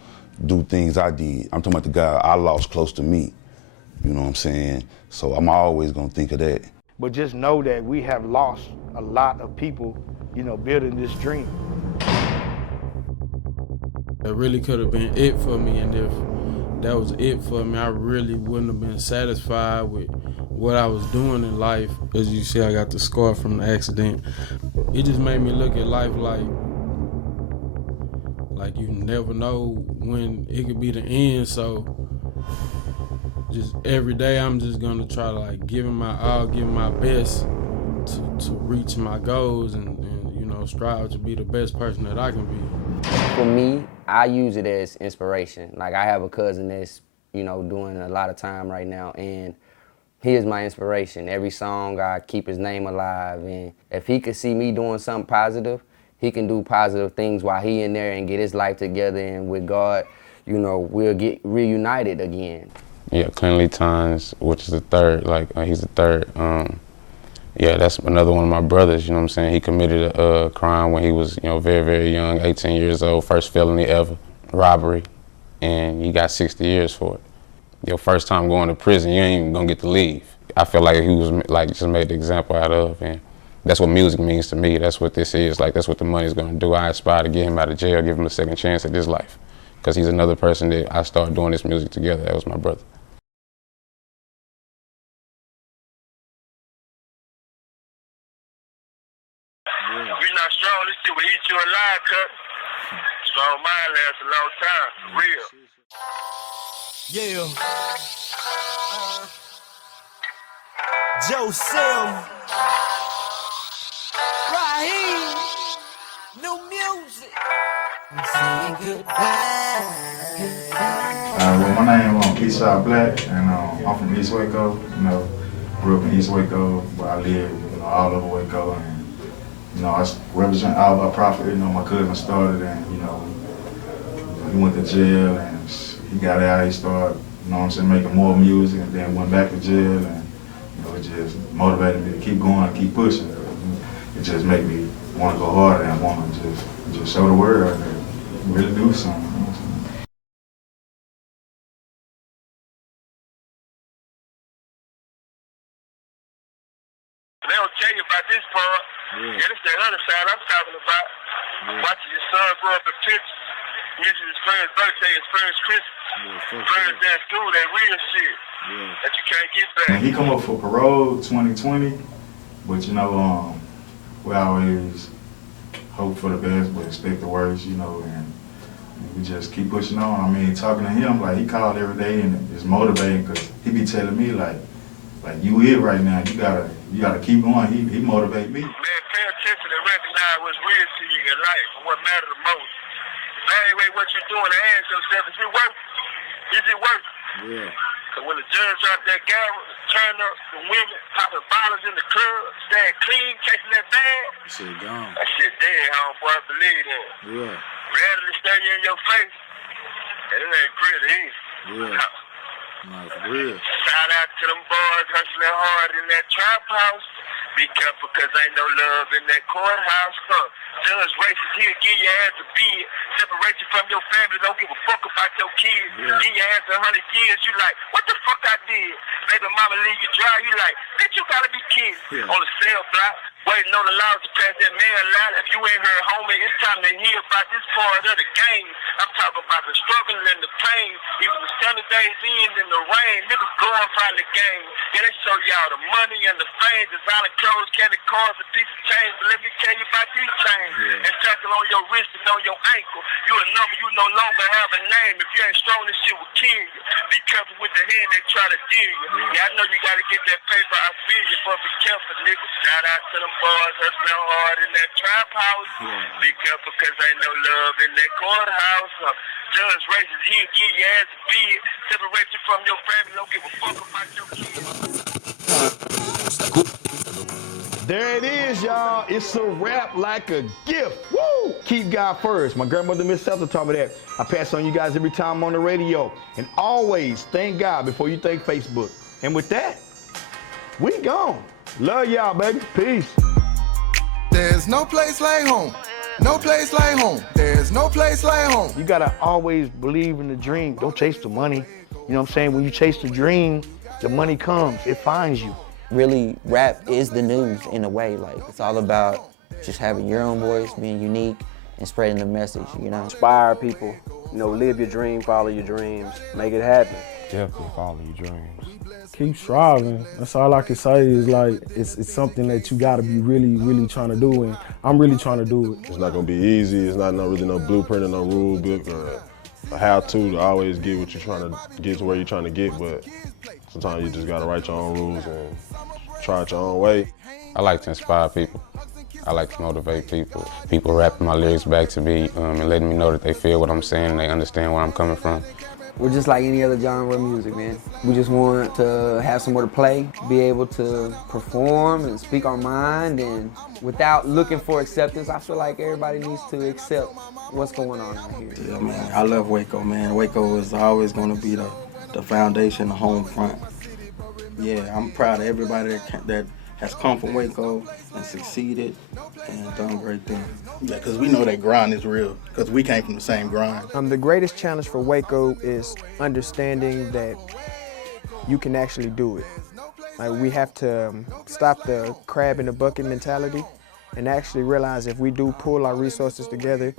do things I did. I'm talking about the guy I lost close to me, you know what I'm saying? So I'm always gonna think of that. But just know that we have lost a lot of people, building this dream. It really could have been it for me, and if that was it for me, I really wouldn't have been satisfied with what I was doing in life. As you see, I got the scar from the accident. It just made me look at life like you never know when it could be the end. So just every day I'm just gonna try to give it my all, give it my best to reach my goals and strive to be the best person that I can be. For me, I use it as inspiration. Like, I have a cousin that's, doing a lot of time right now, and he is my inspiration. Every song, I keep his name alive, and if he could see me doing something positive, he can do positive things while he in there and get his life together, and with God, we'll get reunited again. Yeah, Cleanly Times, which is the third, he's the third. Yeah, that's another one of my brothers, you know what I'm saying? He committed a crime when he was, very, very young, 18 years old, first felony ever, robbery, and he got 60 years for it. Your first time going to prison, you ain't even gonna get to leave. I feel like he was just made the example out of, and that's what music means to me. That's what this is, that's what the money's gonna do. I aspire to get him out of jail, give him a second chance at his life, because he's another person that I started doing this music together. That was my brother. We're not strong. lie, cut. Strong mind lasts a long time. Real. Yeah. Joe Sim. Raheem. New music. I'm saying goodbye. Well, my name is Eastside Black, and I'm from East Waco. You know, grew up in East Waco, but I live, all over Waco. And I represent Alva Prophet. My cousin started, and he went to jail, and he got out. He started, making more music, and then went back to jail, and it just motivated me to keep going, keep pushing. It just made me want to go harder and want to just show the world that you really do something. They don't tell you about this part. Yeah, this is the other side I'm talking about. Watching your son grow up in pictures. Missing his first birthday, his first Christmas. First day of school, that real shit. That you can't get back. And he come up for parole 2020, but we always hope for the best but expect the worst, and we just keep pushing on. I mean, talking to him, like, he called every day, and it's motivating because he be telling me, like you it right now, you gotta keep going. He motivate me. Man, pay attention and recognize what's real to you in life and what matters the most. Evaluate what you're doing and ask yourself, is it worth it? Is it worth it? Yeah. Cause when the judge dropped that gavel, turn up the women, popping bottles in the club, staying clean, chasing that bag. That shit gone. That shit dead, homeboy, I believe that. Yeah. Reality stay in your face, and it ain't pretty either. Yeah. No, for real. Shout out to them boys hustling hard in that trap house. Be careful, cause ain't no love in that courthouse. Judge racist, he'll give your ass a bid. Separate you from your family, don't give a fuck about your kids. Yeah. Give your ass 100 years, you like, what the fuck I did? Baby mama leave you dry, you like, bitch, you gotta be kidding. Yeah. On the cell block, waiting on the laws to pass that man line. If you ain't heard, homie, it's time to hear about this part of the game. I'm talking about the struggle and the pain. Even the sunny days in and the rain, niggas glorify the game. Yeah, they show y'all the money and the fame, designer clothes, candy cars, a piece of change. But let me tell you about these chains. And shackle on your wrist and on your ankle. You a number, you no longer have a name. If you ain't strong, this shit will kill you. Be careful with the hand they try to deal you. Yeah, I know you gotta get that paper, I feel you, but be careful, nigga. Shout out to them boys hustling hard in that trap house. Be careful, cause ain't no love in that courthouse. Judge racist, he'll give your ass a bid. Separate you from your family, don't give a fuck about your kids. There it is, y'all. It's a rap like a gift. Woo! Keep God first. My grandmother, Miss Seltzer, taught me that. I pass on you guys every time I'm on the radio. And always thank God before you thank Facebook. And with that, we gone. Love y'all, baby. Peace. There's no place like home. No place like home. There's no place like home. You gotta always believe in the dream. Don't chase the money. You know what I'm saying? When you chase the dream, the money comes. It finds you. Really, rap is the news in a way. Like, it's all about just having your own voice, being unique, and spreading the message, Inspire people, live your dream, follow your dreams, make it happen. Definitely follow your dreams. Keep striving. That's all I can say is like, it's something that you gotta be really, really trying to do, and I'm really trying to do it. It's not gonna be easy. It's not really no blueprint or no rule book or a how-to always get what you're trying to get to where you're trying to get, but sometimes you just gotta write your own rules and try it your own way. I like to inspire people. I like to motivate people. People rapping my lyrics back to me and letting me know that they feel what I'm saying and they understand where I'm coming from. We're just like any other genre of music, man. We just want to have somewhere to play, be able to perform and speak our mind, and without looking for acceptance, I feel like everybody needs to accept what's going on out here. Yeah, man, I love Waco, man. Waco is always going to be the foundation, the home front. Yeah, I'm proud of everybody that has come from Waco and succeeded and done great things. Yeah, because we know that grind is real, because we came from the same grind. The greatest challenge for Waco is understanding that you can actually do it. Like, we have to stop the crab in the bucket mentality and actually realize if we do pull our resources together,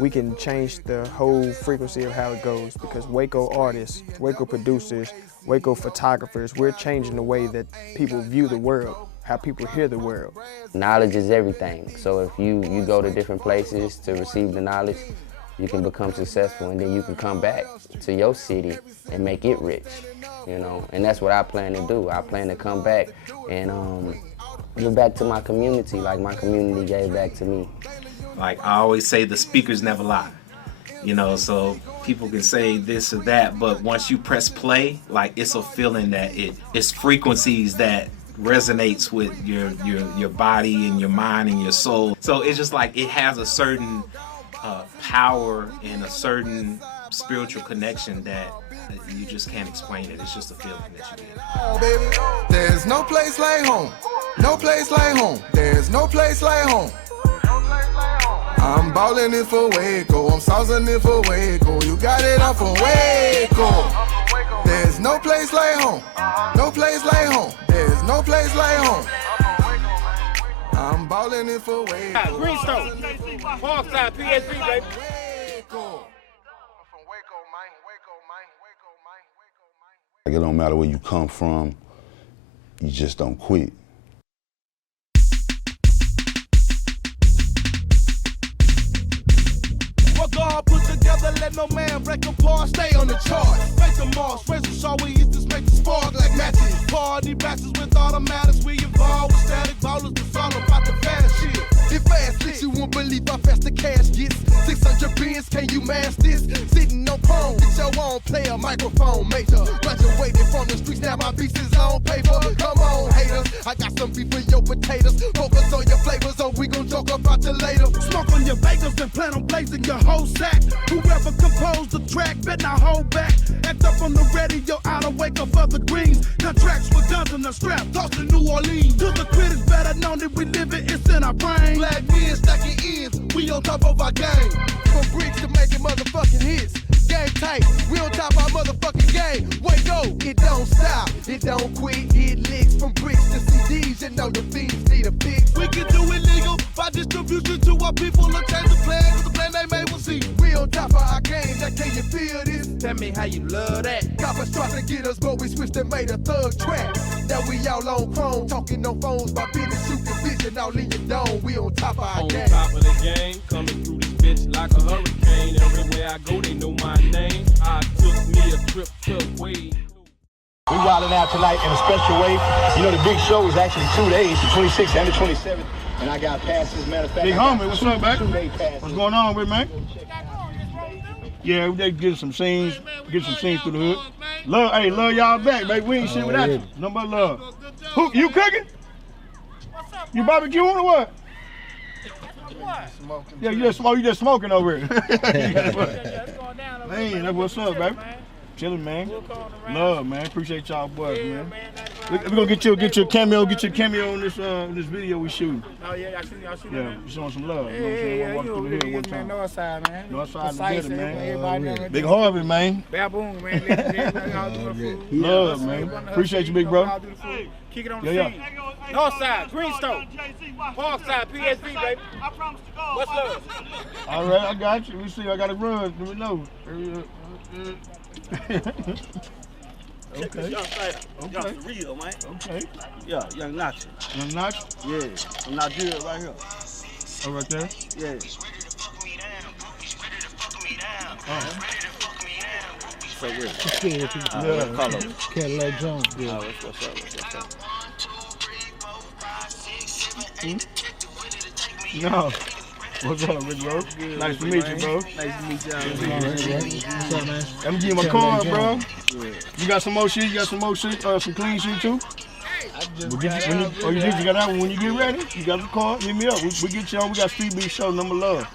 we can change the whole frequency of how it goes, because Waco artists, Waco producers, Waco photographers, we're changing the way that people view the world. how people hear the world. Knowledge is everything. So if you go to different places to receive the knowledge, you can become successful, and then you can come back to your city and make it rich, you know? And that's what I plan to do. I plan to come back and give back to my community like my community gave back to me. Like I always say, the speakers never lie. You know, so people can say this or that, but once you press play, like it's a feeling that it's frequencies that resonates with your body and your mind and your soul. So it's just like it has a certain power and a certain spiritual connection that you just can't explain it. It's just a feeling that you get. Oh, baby, there's no place like home. No place like home. There's no place like home. I'm ballin' it for Waco. I'm saucing it for Waco. You got it off from Waco. There's no place like home. No place like home. There's no place like home. I'm ballin' it for Waco. Greenstone, Parkside, PSV, baby. Like, it don't matter where you come from, you just don't quit. What God put together, let no man break apart. Stay on the chart. Make the marks, raise the shawl. We used to make the spark like matches. Party bastards with automatics. We involved with static ballers. It's all about the fast shit. If fast lit, you won't believe how fast the cash gets. 600 bins, can you mask this? Sitting on chrome, get your own player, microphone major. Graduated from the streets, now my beats is on paper. Come on, haters, I got some beef with your potatoes. Focus on your flavors, or we gon' joke about you later. Smoke on your bagels and plan on blazing your whole sack. Whoever composed the track, better not hold back. Act up on the radio, out of wake up for the greens. Contracts with guns in the strap, tossed to New Orleans. To the critics, better known that we live it, it's in our brain. Black men stacking ends, we on top of our game. From bricks to making motherfucking hits. Game tight, we on top of our motherfucking game. Waco, it don't stop, it don't quit. Hit licks from bricks to CDs, you know the fiends need a fix. We can do it legal by distribution to our people. Or change the plan, cause the plan they made will see. We on top of our game, now can you feel this? Tell me how you love that. Coppers try to get us, but we switched and made a thug track. Now we all on chrome, talking no phones, my business shooting vision, all in your dome. We on top of our game. On top of the game, coming through this bitch like a hurricane. Everywhere I go, they know my name. I took me a trip to Wade. We wilding out tonight in a special way. You know, the big show is actually 2 days, the 26th and the 27th. And I got passes, matter of fact. Big homie, what's up, man? What's going on with man? Yeah, we get some scenes, through the hood. Love, hey, love y'all back, baby. We ain't shit without you. No but love. Who, you cooking? You barbecuing or what? Yeah, you just smoking over here. Man, that's what's up, baby. Chilling, man. Love, man. Appreciate y'all boys, man. We're gonna get you a cameo, on this video we shooting. Oh yeah, I see that. Yeah, you showing some love. Yeah, you know what I'm saying? Walk you through the hood one time. Northside, man. Northside together, man. Everybody Big Harvey, man. Baboon, man. Love, man. Appreciate you, big bro. Kick it on the scene. Northside, Greenstone, Parkside, PSV, baby. I promise to God. What's love? All right, I got you. We see. I got to run. Let me know. Check this young fighter. Okay. Young for real, man. Okay. Yeah, young Nacho. Young Nacho? Yeah, from Nigeria right here. Oh, right there? Yeah. So real. Yeah. Carlos. Cadillac Jones. Yeah. What's up? No. What's up, Rick, bro? Good, nice to meet you, bro. Nice to meet y'all. What's up, man? Let me give you my card, bro. Yeah. You got some more shit? You got some more shit? Some clean shit, too? You got that one when you get ready? You got the card? Hit me up. We get you on. We got Street Beat Show, number love.